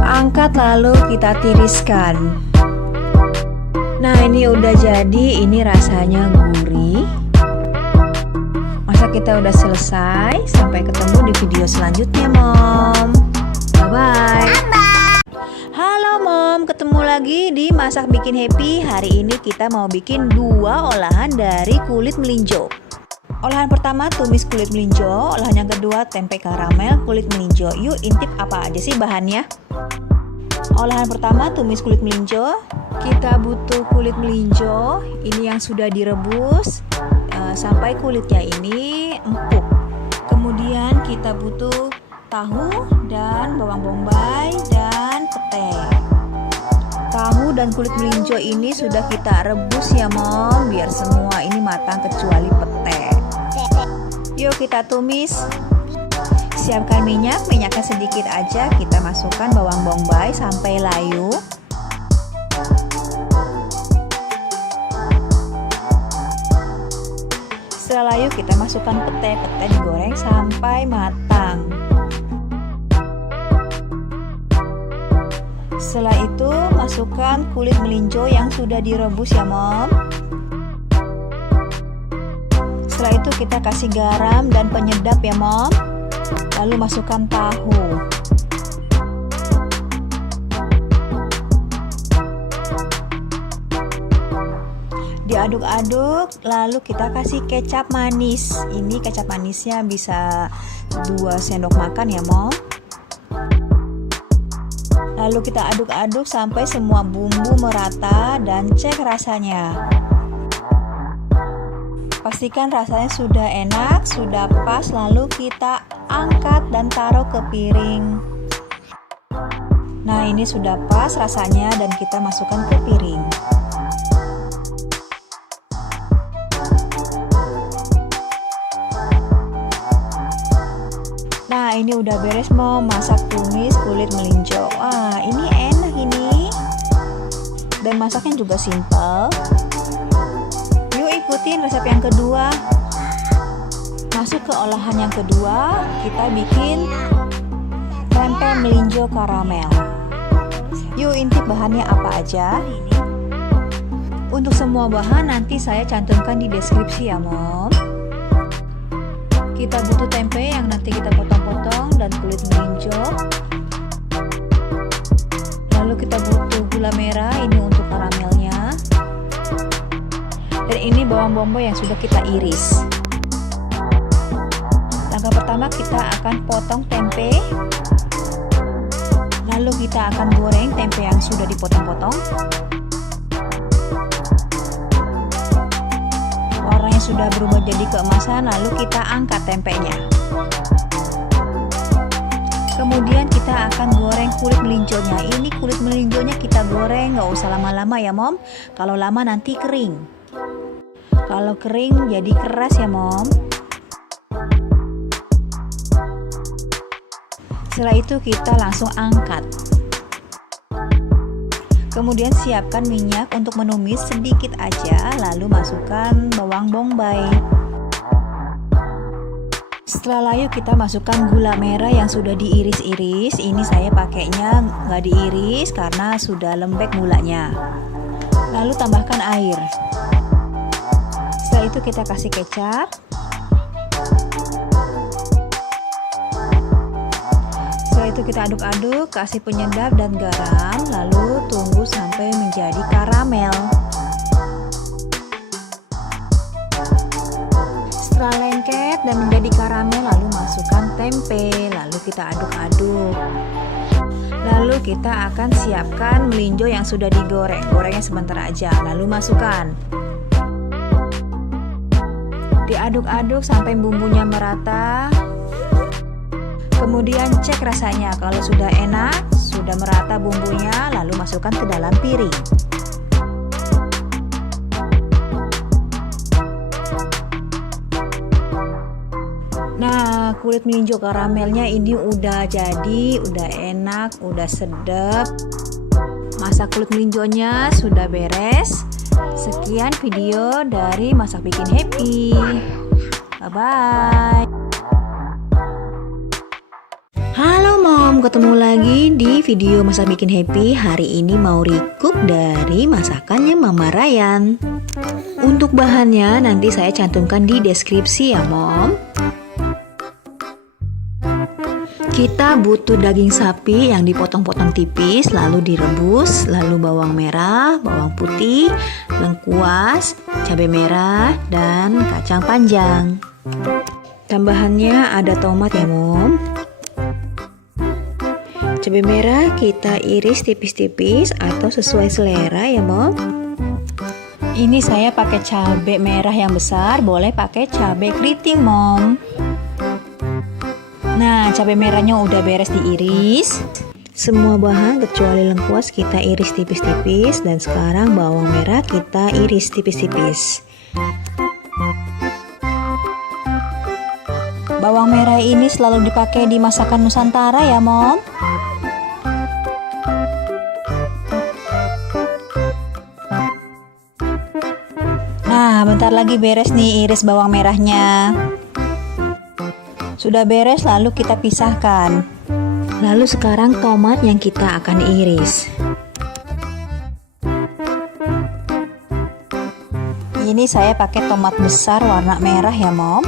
Angkat lalu kita tiriskan. Nah, ini udah jadi, ini rasanya gurih. Masak kita udah selesai. Sampai ketemu di video selanjutnya, Mom. Bye-bye. Halo Mom, ketemu lagi di Masak Bikin Happy. Hari ini kita mau bikin 2 olahan dari kulit melinjo. Olahan pertama tumis kulit melinjo, olahan yang kedua tempe karamel kulit melinjo. Yuk intip apa aja sih bahannya. Olahan pertama tumis kulit melinjo. Kita butuh kulit melinjo, ini yang sudah direbus sampai kulitnya ini empuk. Kemudian kita butuh tahu dan bawang bombay dan pete. Tahu dan kulit melinjo ini sudah kita rebus ya Mom, biar semua ini matang kecuali pete. Yuk kita tumis. Siapkan minyaknya sedikit aja. Kita masukkan bawang bombay sampai layu. Setelah layu kita masukkan pete digoreng sampai matang. Setelah itu masukkan kulit melinjo yang sudah direbus ya Mom. Setelah itu kita kasih garam dan penyedap ya Mom. Lalu masukkan tahu. Diaduk-aduk, lalu kita kasih kecap manis. Ini kecap manisnya bisa 2 sendok makan ya Mom. Lalu kita aduk-aduk sampai semua bumbu merata dan cek rasanya. Pastikan rasanya sudah enak, sudah pas, lalu kita angkat dan taruh ke piring. Nah, ini sudah pas rasanya dan kita masukkan ke piring. Nah, ini udah beres Mom, masak tumis kulit melinjo. Wah, ini enak ini. Dan masaknya juga simple. Yuk ikutin resep yang kedua. Masuk ke olahan yang kedua, kita bikin tempe melinjo karamel. Yuk intip bahannya apa aja. Untuk semua bahan nanti saya cantumkan di deskripsi ya Mom. Kita butuh tempe yang nanti kita potong-potong dan kulit melinjo. Lalu kita butuh gula merah, ini untuk karamelnya. Dan ini bawang bombay yang sudah kita iris. Langkah pertama kita akan potong tempe. Lalu kita akan goreng tempe yang sudah dipotong-potong. Warnanya sudah berubah jadi keemasan, lalu kita angkat tempenya. Kemudian kita akan goreng kulit melinjonya. Ini kulit melinjonya kita goreng, nggak usah lama-lama ya Mom. Kalau lama nanti kering. Kalau kering jadi keras ya Mom. Setelah itu kita langsung angkat. Kemudian siapkan minyak untuk menumis sedikit aja, lalu masukkan bawang bombay. Setelah layu kita masukkan gula merah yang sudah diiris-iris. Ini saya pakainya nggak diiris karena sudah lembek gulanya. Lalu tambahkan air. Setelah itu kita kasih kecap. Setelah itu kita aduk-aduk, kasih penyedap dan garam, lalu tunggu sampai menjadi karamel. Setelah lengket dan menjadi karamel, lalu masukkan tempe, lalu kita aduk-aduk. Lalu kita akan siapkan melinjo yang sudah digoreng. Gorengnya sebentar aja, lalu masukkan. Diaduk-aduk sampai bumbunya merata. Kemudian cek rasanya, kalau sudah enak, sudah merata bumbunya, lalu masukkan ke dalam piring. Nah, kulit melinjo karamelnya ini udah jadi, udah enak, udah sedap. Masak kulit melinjonya sudah beres. Sekian video dari Masak Bikin Happy. Bye-bye. Halo Mom, ketemu lagi di video Masak Bikin Happy. Hari ini mau recook dari masakannya Mama Ryan. Untuk bahannya nanti saya cantumkan di deskripsi ya Mom. Kita butuh daging sapi yang dipotong-potong tipis, lalu direbus, lalu bawang merah, bawang putih, lengkuas, cabai merah, dan kacang panjang. Tambahannya ada tomat ya Mom. Cabai merah kita iris tipis-tipis atau sesuai selera ya Mom. Ini saya pakai cabai merah yang besar, boleh pakai cabai keriting Mom. Nah, cabai merahnya udah beres diiris. Semua bahan kecuali lengkuas kita iris tipis-tipis, dan sekarang bawang merah kita iris tipis-tipis. Bawang merah ini selalu dipakai di masakan Nusantara ya Mom. Nah, bentar lagi beres nih iris bawang merahnya. Sudah beres, lalu kita pisahkan. Lalu sekarang tomat yang kita akan iris. Ini saya pakai tomat besar warna merah ya Mom.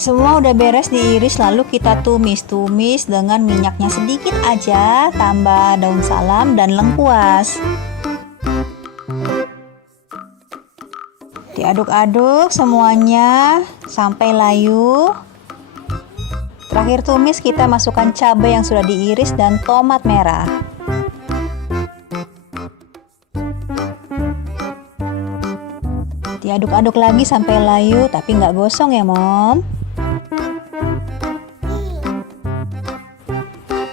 Semua udah beres diiris, lalu kita tumis dengan minyaknya sedikit aja, tambah daun salam dan lengkuas. Diaduk-aduk semuanya sampai layu. Terakhir tumis kita masukkan cabai yang sudah diiris dan tomat merah. Diaduk-aduk lagi sampai layu, tapi nggak gosong ya Mom.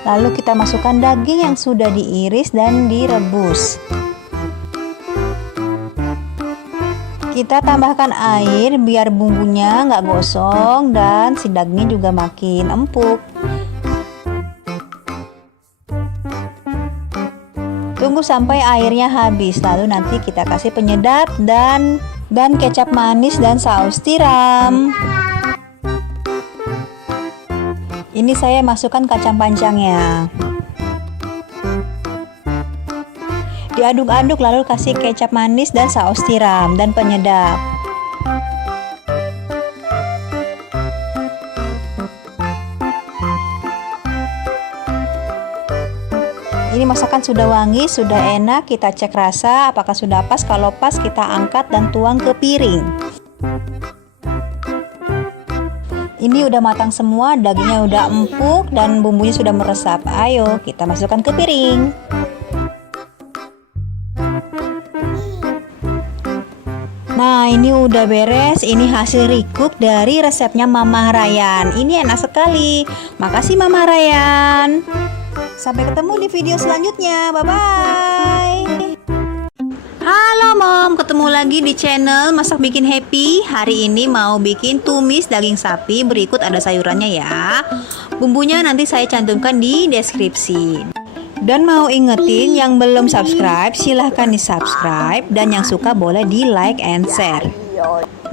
Lalu kita masukkan daging yang sudah diiris dan direbus. Kita tambahkan air biar bumbunya nggak gosong dan si dagingnya juga makin empuk. Tunggu sampai airnya habis, lalu nanti kita kasih penyedap dan kecap manis dan saus tiram. Ini saya masukkan kacang panjangnya. Diaduk-aduk lalu kasih kecap manis dan saus tiram dan penyedap. Ini masakan sudah wangi, sudah enak. Kita cek rasa apakah sudah pas. Kalau pas kita angkat dan tuang ke piring. Ini udah matang semua, dagingnya udah empuk dan bumbunya sudah meresap. Ayo kita masukkan ke piring. Nah, ini udah beres. Ini hasil recook dari resepnya Mama Ryan. Ini enak sekali. Makasih Mama Ryan. Sampai ketemu di video selanjutnya. Bye-bye. Halo Mom, ketemu lagi di channel Masak Bikin Happy. Hari ini mau bikin tumis daging sapi. Berikut ada sayurannya ya. Bumbunya nanti saya cantumkan di deskripsi. Dan mau ingetin yang belum subscribe, silahkan di subscribe, dan yang suka boleh di like and share.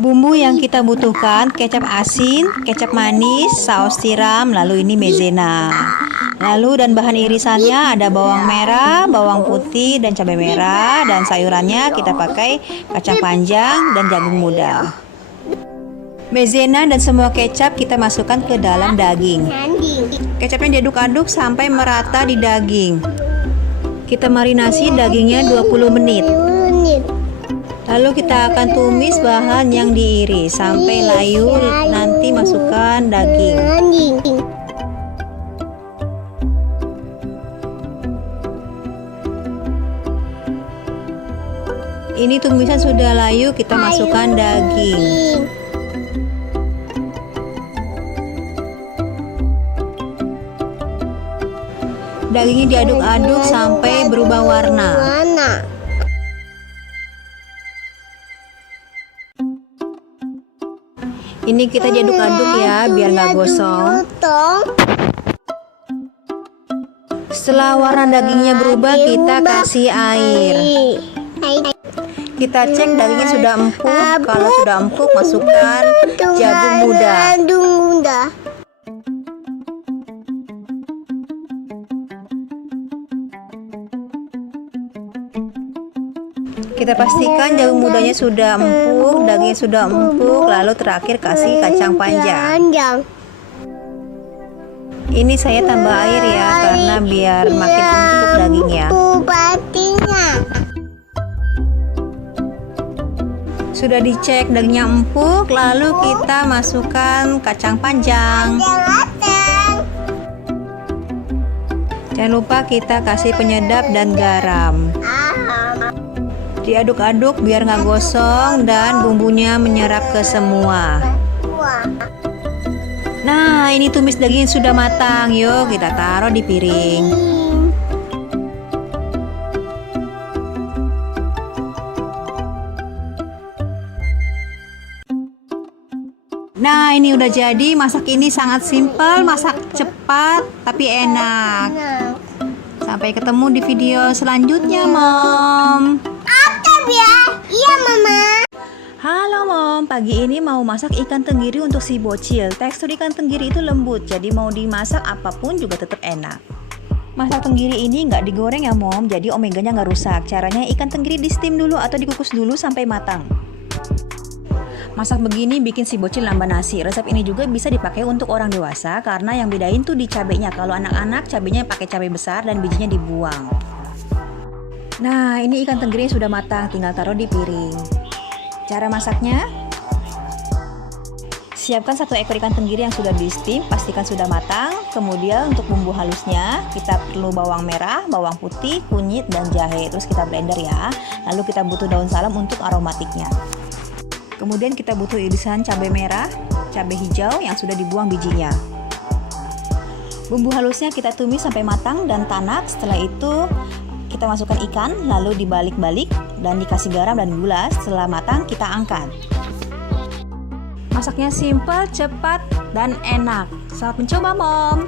Bumbu yang kita butuhkan: kecap asin, kecap manis, saus tiram, lalu ini maizena. Lalu dan bahan irisannya ada bawang merah, bawang putih, dan cabai merah. Dan sayurannya kita pakai kacang panjang dan jagung muda. Maizena dan semua kecap kita masukkan ke dalam daging. Kecapnya diaduk-aduk sampai merata di daging. Kita marinasi dagingnya 20 menit. Lalu kita akan tumis bahan yang diiris sampai layu, nanti masukkan daging. Ini tumisan sudah layu, kita masukkan daging. Dagingnya diaduk-aduk sampai berubah warna. Ini kita diaduk-aduk ya, biar nggak gosong. Setelah warna dagingnya berubah, kita kasih air. Kita cek dagingnya sudah empuk. Kalau sudah empuk, masukkan jagung muda. Jagung muda. Kita pastikan jagung mudanya sudah empuk, dagingnya sudah empuk, lalu terakhir kasih kacang panjang. Panjang. Ini saya tambah air ya, karena biar makin empuk dagingnya. Batinya. Sudah dicek dagingnya empuk, lalu kita masukkan kacang panjang. Matang. Jangan lupa kita kasih penyedap dan garam. Diaduk-aduk biar nggak gosong dan bumbunya menyerap ke semua. Nah, ini tumis daging sudah matang. Yuk kita taruh di piring. Nah, ini udah jadi. Masak ini sangat simpel, masak cepat tapi enak. Sampai ketemu di video selanjutnya, Mom. Iya, Mama. Halo Mom, pagi ini mau masak ikan tenggiri untuk si bocil. Tekstur ikan tenggiri itu lembut, jadi mau dimasak apapun juga tetap enak. Masak tenggiri ini nggak digoreng ya Mom, jadi omeganya nggak rusak. Caranya ikan tenggiri di steam dulu atau dikukus dulu sampai matang. Masak begini bikin si bocil nambah nasi. Resep ini juga bisa dipakai untuk orang dewasa karena yang bedain tuh di cabenya. Kalau anak-anak cabenya pakai cabai besar dan bijinya dibuang. Nah, ini ikan tenggiri sudah matang, tinggal taruh di piring. Cara masaknya, siapkan 1 ekor ikan tenggiri yang sudah di steam, pastikan sudah matang. Kemudian untuk bumbu halusnya, kita perlu bawang merah, bawang putih, kunyit, dan jahe. Terus kita blender ya. Lalu kita butuh daun salam untuk aromatiknya. Kemudian kita butuh irisan cabai merah, cabai hijau yang sudah dibuang bijinya. Bumbu halusnya kita tumis sampai matang dan tanak. Setelah itu kita masukkan ikan, lalu dibalik-balik dan dikasih garam dan gula. Setelah matang, kita angkat. Masaknya simpel, cepat, dan enak. Selamat mencoba, Mom.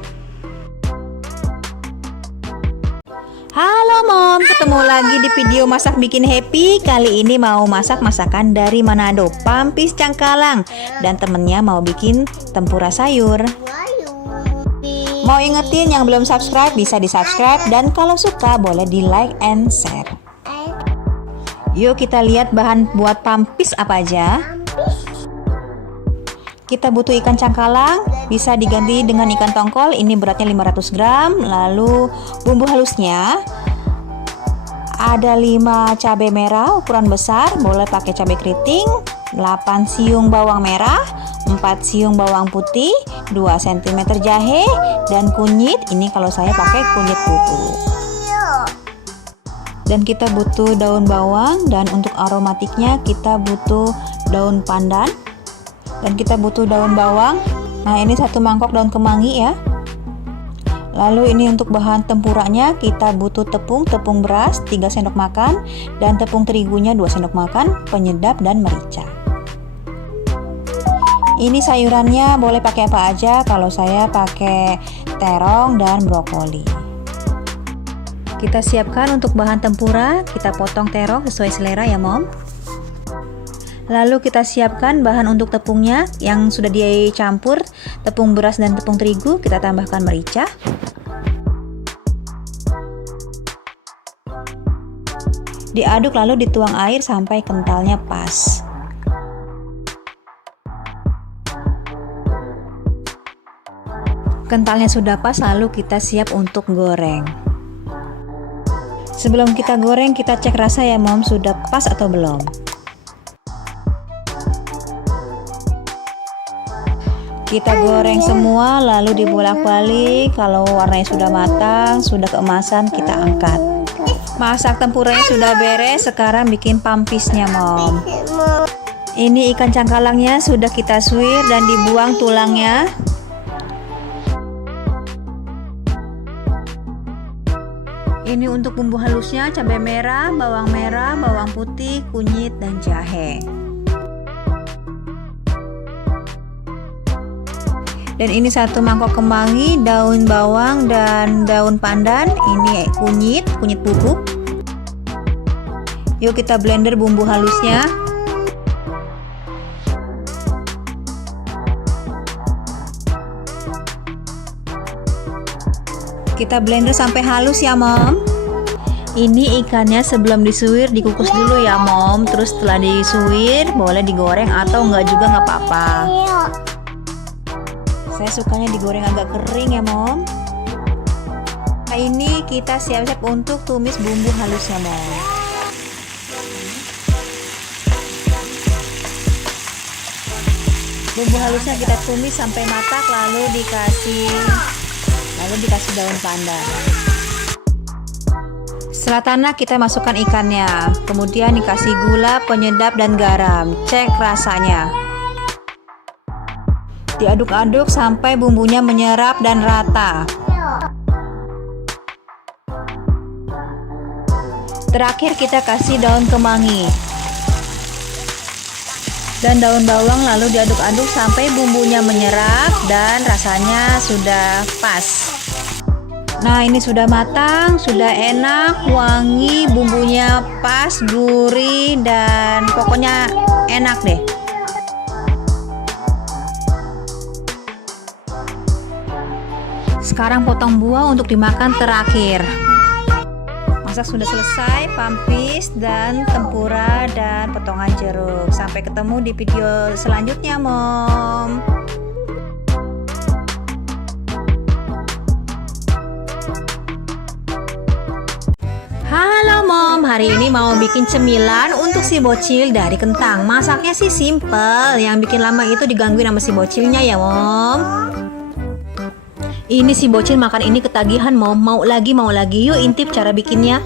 Halo Mom, ketemu lagi di video masak bikin happy. Kali ini mau masak masakan dari Manado, pampis cangkalang. Dan temennya mau bikin tempura sayur. Mau ingetin yang belum subscribe bisa di subscribe, dan kalau suka boleh di like and share. Yuk kita lihat bahan buat pampis apa aja. Kita butuh ikan cangkalang, bisa diganti dengan ikan tongkol. Ini beratnya 500 gram. Lalu bumbu halusnya ada 5 cabai merah ukuran besar, boleh pakai cabai keriting, 8 siung bawang merah, 4 siung bawang putih, 2 cm jahe, dan kunyit. Ini kalau saya pakai kunyit bubuk. Dan kita butuh daun bawang, dan untuk aromatiknya kita butuh daun pandan, dan kita butuh daun bawang. Nah, ini 1 mangkok daun kemangi ya. Lalu ini untuk bahan tempuranya kita butuh tepung beras 3 sendok makan, dan tepung terigunya 2 sendok makan, penyedap dan merica. Ini sayurannya boleh pakai apa aja, kalau saya pakai terong dan brokoli. Kita siapkan untuk bahan tempura, kita potong terong sesuai selera ya Mom. Lalu kita siapkan bahan untuk tepungnya yang sudah dicampur, tepung beras dan tepung terigu, kita tambahkan merica. Diaduk lalu dituang air sampai kentalnya pas. Kentalnya sudah pas, lalu kita siap untuk goreng. Sebelum kita goreng, kita cek rasa ya Mom, sudah pas atau belum. Kita goreng semua, lalu dibolak-balik. Kalau warnanya sudah matang, sudah keemasan, kita angkat. Masak tempuranya sudah beres, sekarang bikin pampisnya Mom. Ini ikan cangkalangnya sudah kita suir dan dibuang tulangnya. Ini untuk bumbu halusnya, cabai merah, bawang putih, kunyit, dan jahe. Dan ini 1 mangkok kemangi, daun bawang dan daun pandan. Ini kunyit bubuk. Yuk kita blender bumbu halusnya. Kita blender sampai halus ya Mom. Ini ikannya sebelum disuir dikukus dulu ya Mom. Terus setelah disuir boleh digoreng atau enggak juga nggak apa-apa. Saya sukanya digoreng agak kering ya Mom. Nah ini kita siap-siap untuk tumis bumbu halusnya Mom. Bumbu halusnya kita tumis sampai matang lalu dikasih daun pandan. Setelah tanah kita masukkan ikannya, kemudian dikasih gula, penyedap dan garam. Cek rasanya. Diaduk-aduk sampai bumbunya menyerap dan rata. Terakhir kita kasih daun kemangi dan daun bawang, lalu diaduk-aduk sampai bumbunya menyerap dan rasanya sudah pas. Nah ini sudah matang, sudah enak, wangi, bumbunya pas, gurih, dan pokoknya enak deh. Sekarang potong buah untuk dimakan terakhir. Masak sudah selesai, pampis dan tempura dan potongan jeruk. Sampai ketemu di video selanjutnya Mom. Halo Mom, hari ini mau bikin cemilan untuk si bocil dari kentang. Masaknya sih simple, yang bikin lama itu digangguin sama si bocilnya ya Mom. Ini si bocil makan ini ketagihan Mom, mau lagi, yuk intip cara bikinnya.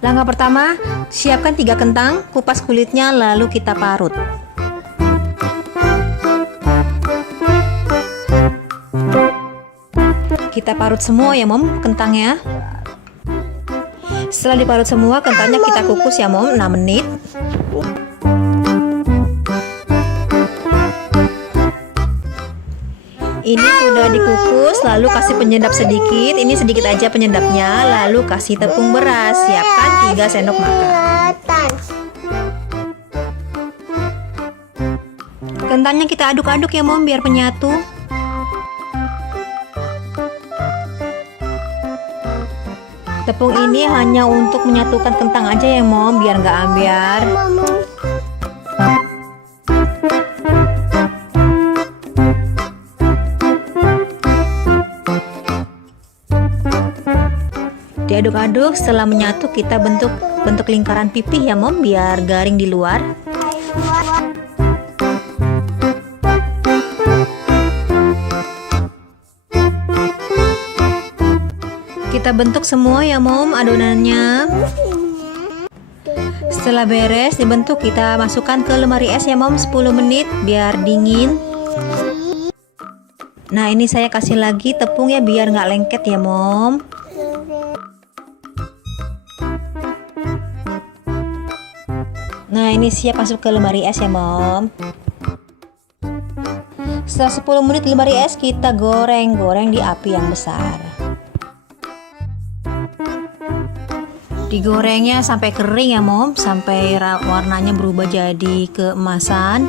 Langkah pertama, siapkan 3 kentang, kupas kulitnya lalu kita parut. Kita parut semua ya Mom kentangnya. Setelah diparut semua, kentangnya kita kukus ya Mom 6 menit. Ini sudah dikukus, lalu kasih penyedap sedikit. Ini sedikit aja penyedapnya, lalu kasih tepung beras. Siapkan 3 sendok makan. Kentangnya kita aduk-aduk ya Mom biar menyatu. Tepung ini hanya untuk menyatukan kentang aja ya Mom, biar nggak ambiar. Diaduk-aduk, setelah menyatu kita bentuk lingkaran pipih ya Mom, biar garing di luar. Kita bentuk semua ya Mom adonannya. Setelah beres dibentuk, kita masukkan ke lemari es ya Mom 10 menit biar dingin. Nah ini saya kasih lagi tepung ya biar nggak lengket ya Mom. Nah ini siap masuk ke lemari es ya Mom. Setelah 10 menit di lemari es, kita goreng di api yang besar. Digorengnya sampai kering ya Mom, sampai warnanya berubah jadi keemasan.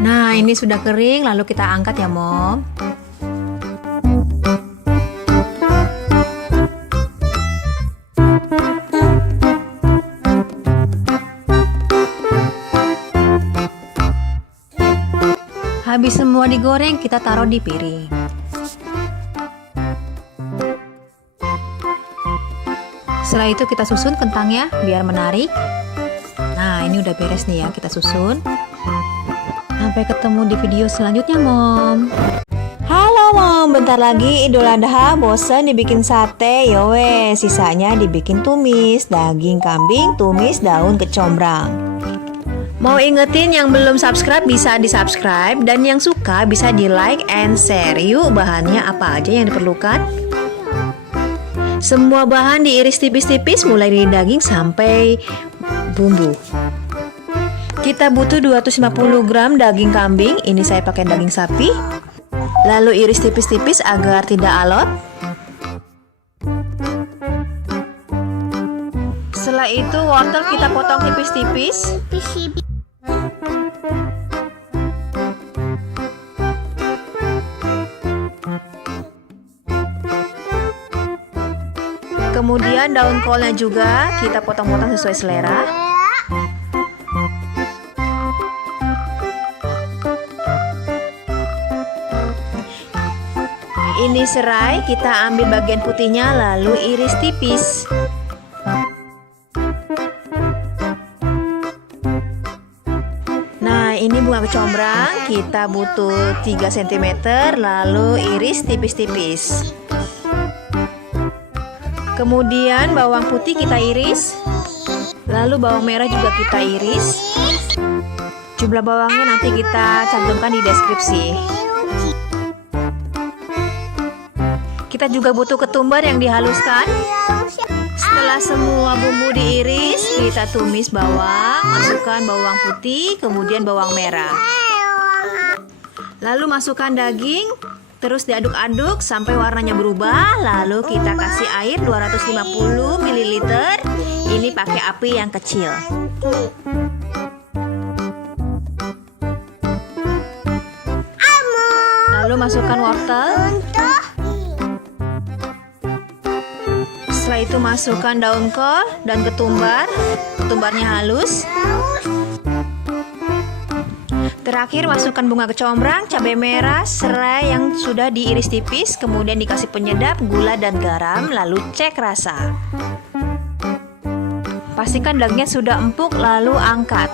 Nah ini sudah kering, lalu kita angkat ya Mom. Habis semua digoreng, kita taruh di piring. Setelah itu kita susun kentangnya biar menarik. Nah ini udah beres nih ya, kita susun. Sampai ketemu di video selanjutnya Mom. Halo Mom, bentar lagi Idul Adha, bosen dibikin sate. Yowe, sisanya dibikin tumis daging kambing, tumis daun kecombrang. Mau ingetin yang belum subscribe bisa di subscribe, dan yang suka bisa di like and share. Yuk, bahannya apa aja yang diperlukan? Semua bahan diiris tipis-tipis mulai dari daging sampai bumbu. Kita butuh 250 gram daging kambing. Ini saya pakai daging sapi. Lalu iris tipis-tipis agar tidak alot. Setelah itu wortel kita potong tipis-tipis. Kemudian daun kolnya juga kita potong-potong sesuai selera. Ini serai, kita ambil bagian putihnya lalu iris tipis. Nah, ini bunga kecombrang, kita butuh 3 cm lalu iris tipis-tipis. Kemudian bawang putih kita iris. Lalu bawang merah juga kita iris. Jumlah bawangnya nanti kita cantumkan di deskripsi. Kita juga butuh ketumbar yang dihaluskan. Setelah semua bumbu diiris, kita tumis bawang, masukkan bawang putih, kemudian bawang merah. Lalu masukkan daging, terus diaduk-aduk sampai warnanya berubah. Lalu kita kasih air 250 ml. Ini pakai api yang kecil. Lalu masukkan wortel. Setelah itu masukkan daun kol dan ketumbar. Ketumbarnya halus. Terakhir masukkan bunga kecombrang, cabai merah, serai yang sudah diiris tipis, kemudian dikasih penyedap, gula dan garam, lalu cek rasa. Pastikan dagingnya sudah empuk, lalu angkat.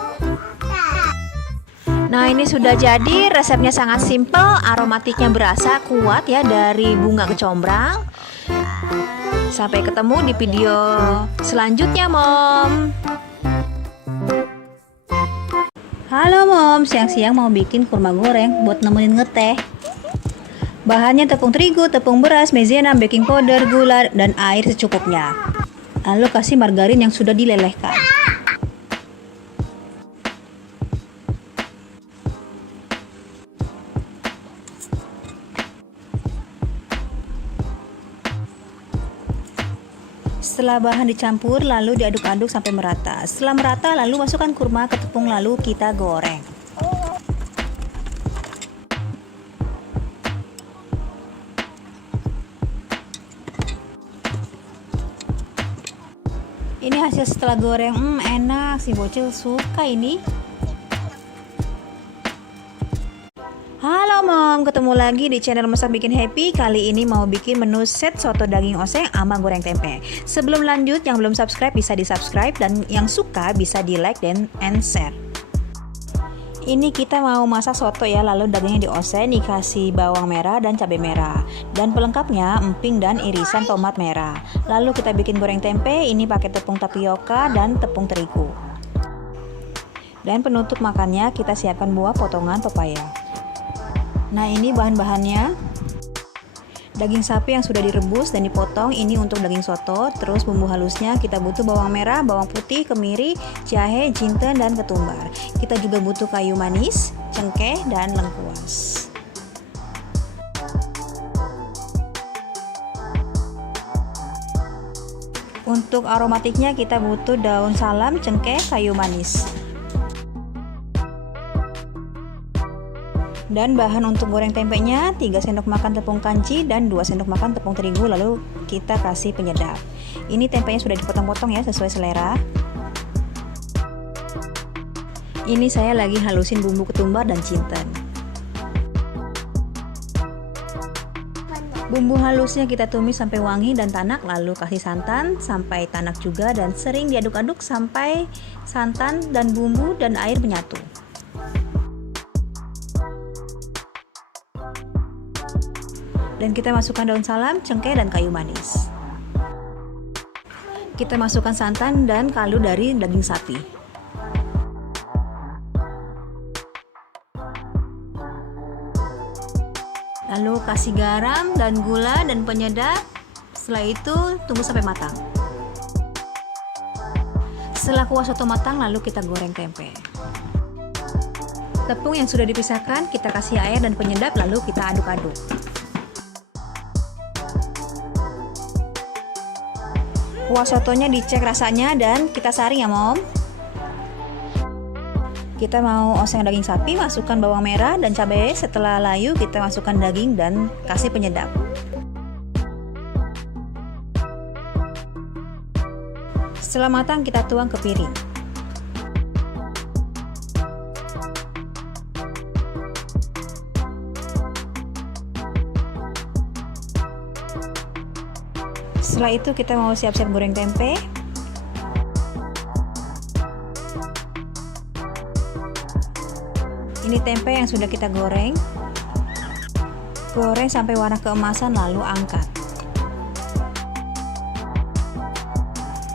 Nah, ini sudah jadi, resepnya sangat simpel, aromatiknya berasa kuat ya dari bunga kecombrang. Sampai ketemu di video selanjutnya, Mom. Halo Mom, siang-siang mau bikin kurma goreng buat nemenin ngeteh. Bahannya tepung terigu, tepung beras, maizena, baking powder, gula, dan air secukupnya. Lalu kasih margarin yang sudah dilelehkan. Setelah bahan dicampur, lalu diaduk-aduk sampai merata. Setelah merata, lalu masukkan kurma ke tepung, lalu kita goreng. Ini hasil setelah goreng, enak, si bocil suka ini. Halo Mom, ketemu lagi di channel Masak Bikin Happy. Kali ini mau bikin menu set soto daging oseng sama goreng tempe. Sebelum lanjut, yang belum subscribe bisa di subscribe, dan yang suka bisa di like dan share. Ini kita mau masak soto ya, lalu dagingnya dioseng, dikasih bawang merah dan cabai merah. Dan pelengkapnya emping dan irisan tomat merah. Lalu kita bikin goreng tempe, ini pakai tepung tapioka dan tepung terigu. Dan penutup makannya kita siapkan buah potongan pepaya. Nah, ini bahan-bahannya. Daging sapi yang sudah direbus dan dipotong, ini untuk daging soto. Terus bumbu halusnya kita butuh bawang merah, bawang putih, kemiri, jahe, jinten, dan ketumbar. Kita juga butuh kayu manis, cengkeh, dan lengkuas. Untuk aromatiknya kita butuh daun salam, cengkeh, kayu manis. Dan bahan untuk goreng tempenya 3 sendok makan tepung kanji dan 2 sendok makan tepung terigu, lalu kita kasih penyedap. Ini tempenya sudah dipotong-potong ya sesuai selera. Ini saya lagi halusin bumbu ketumbar dan jinten. Bumbu halusnya kita tumis sampai wangi dan tanak, lalu kasih santan sampai tanak juga, dan sering diaduk-aduk sampai santan dan bumbu dan air menyatu. Dan kita masukkan daun salam, cengkeh, dan kayu manis. Kita masukkan santan dan kaldu dari daging sapi. Lalu kasih garam dan gula dan penyedap. Setelah itu tunggu sampai matang. Setelah kuah soto matang, lalu kita goreng tempe. Tepung yang sudah dipisahkan, kita kasih air dan penyedap, lalu kita aduk-aduk. Kuah sotonya dicek rasanya dan kita saring ya Mom. Kita mau oseng daging sapi, masukkan bawang merah dan cabai. Setelah layu, kita masukkan daging dan kasih penyedap. Setelah matang, kita tuang ke piring. Setelah itu kita mau siap-siap goreng tempe. Ini tempe yang sudah kita goreng. Goreng sampai warna keemasan lalu angkat.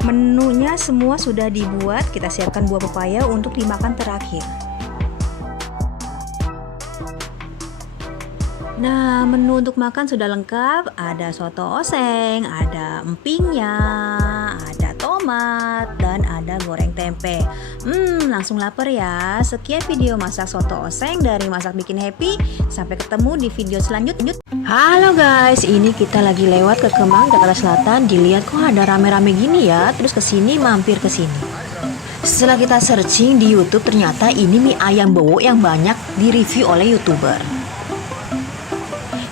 Menunya semua sudah dibuat, kita siapkan buah pepaya untuk dimakan terakhir. Nah, menu untuk makan sudah lengkap. Ada soto oseng, ada empingnya, ada tomat, dan ada goreng tempe. Langsung lapar ya. Sekian video masak soto oseng dari Masak Bikin Happy. Sampai ketemu di video selanjutnya. Halo guys, ini kita lagi lewat ke Kemang, Jakarta Selatan. Dilihat kok ada rame-rame gini ya. Terus kesini mampir ke sini. Setelah kita searching di YouTube, ternyata ini mie ayam bowo yang banyak di-review oleh YouTuber.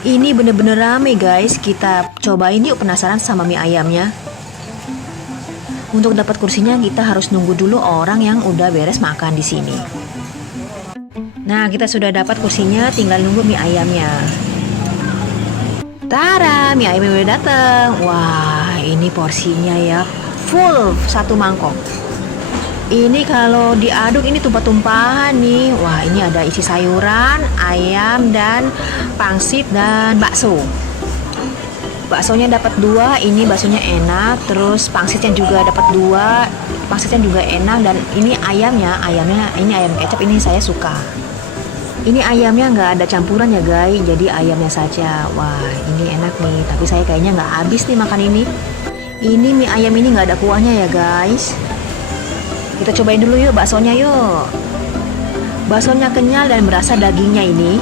Ini bener-bener rame guys. Kita cobain yuk, penasaran sama mie ayamnya. Untuk dapat kursinya kita harus nunggu dulu orang yang udah beres makan di sini. Nah, kita sudah dapat kursinya, tinggal nunggu mie ayamnya. Tara, mie ayamnya udah dateng. Wah, ini porsinya ya, full satu mangkok. Ini kalau diaduk ini tumpah-tumpahan nih. Wah, ini ada isi sayuran, ayam, dan pangsit dan bakso. Baksonya dapat 2, ini baksonya enak. Terus pangsitnya juga dapat 2, pangsitnya juga enak. Dan ini ayamnya ini ayam kecap, ini saya suka. Ini ayamnya nggak ada campuran ya guys, jadi ayamnya saja. Wah, ini enak nih, tapi saya kayaknya nggak habis nih makan ini. Ini mie ayam ini nggak ada kuahnya ya guys. Kita cobain dulu yuk baksonya yuk. Baksonya kenyal dan berasa dagingnya ini.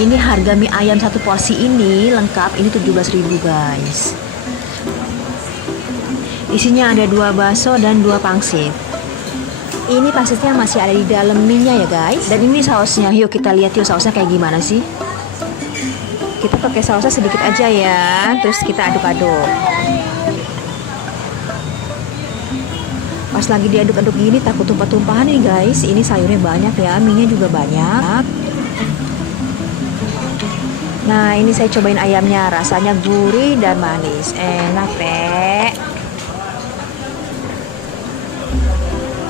Ini harga mie ayam satu porsi ini lengkap ini 17.000 guys. Isinya ada 2 bakso dan 2 pangsit. Ini pangsitnya masih ada di dalam mie-nya ya guys. Dan ini sausnya, yuk kita lihat yuk sausnya kayak gimana sih. Kita pakai sausnya sedikit aja ya. Terus kita aduk-aduk. Pas lagi diaduk-aduk gini takut tumpah-tumpahan nih guys. Ini sayurnya banyak ya, mie-nya juga banyak. Nah, ini saya cobain ayamnya, rasanya gurih dan manis. Enak deh.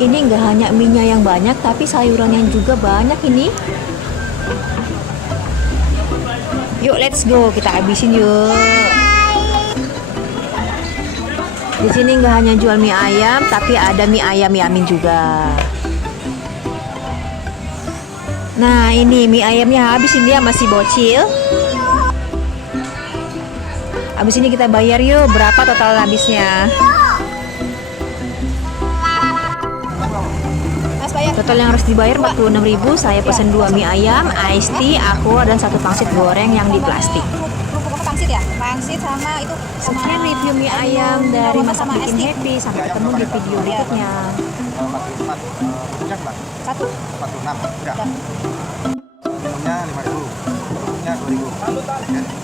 Ini nggak hanya mie-nya yang banyak, tapi sayurannya juga banyak ini. Yuk, let's go, kita habisin yuk. Di sini nggak hanya jual mie ayam, tapi ada mie ayam yamin juga. Nah, ini mie ayamnya habis, ini dia masih bocil. Habis ini kita bayar yuk, berapa total habisnya? Total yang harus dibayar 46.000. Saya pesen 2 mie ayam, iced tea, aqua, dan 1 pangsit goreng yang di plastik. Pangsit ya? Pangsit sama itu. Sekian review mie ayam dari Masak Bikin Happy. Sampai ketemu di video berikutnya. 1. 46 enggak. Minumnya 5.000, minumnya 2.000.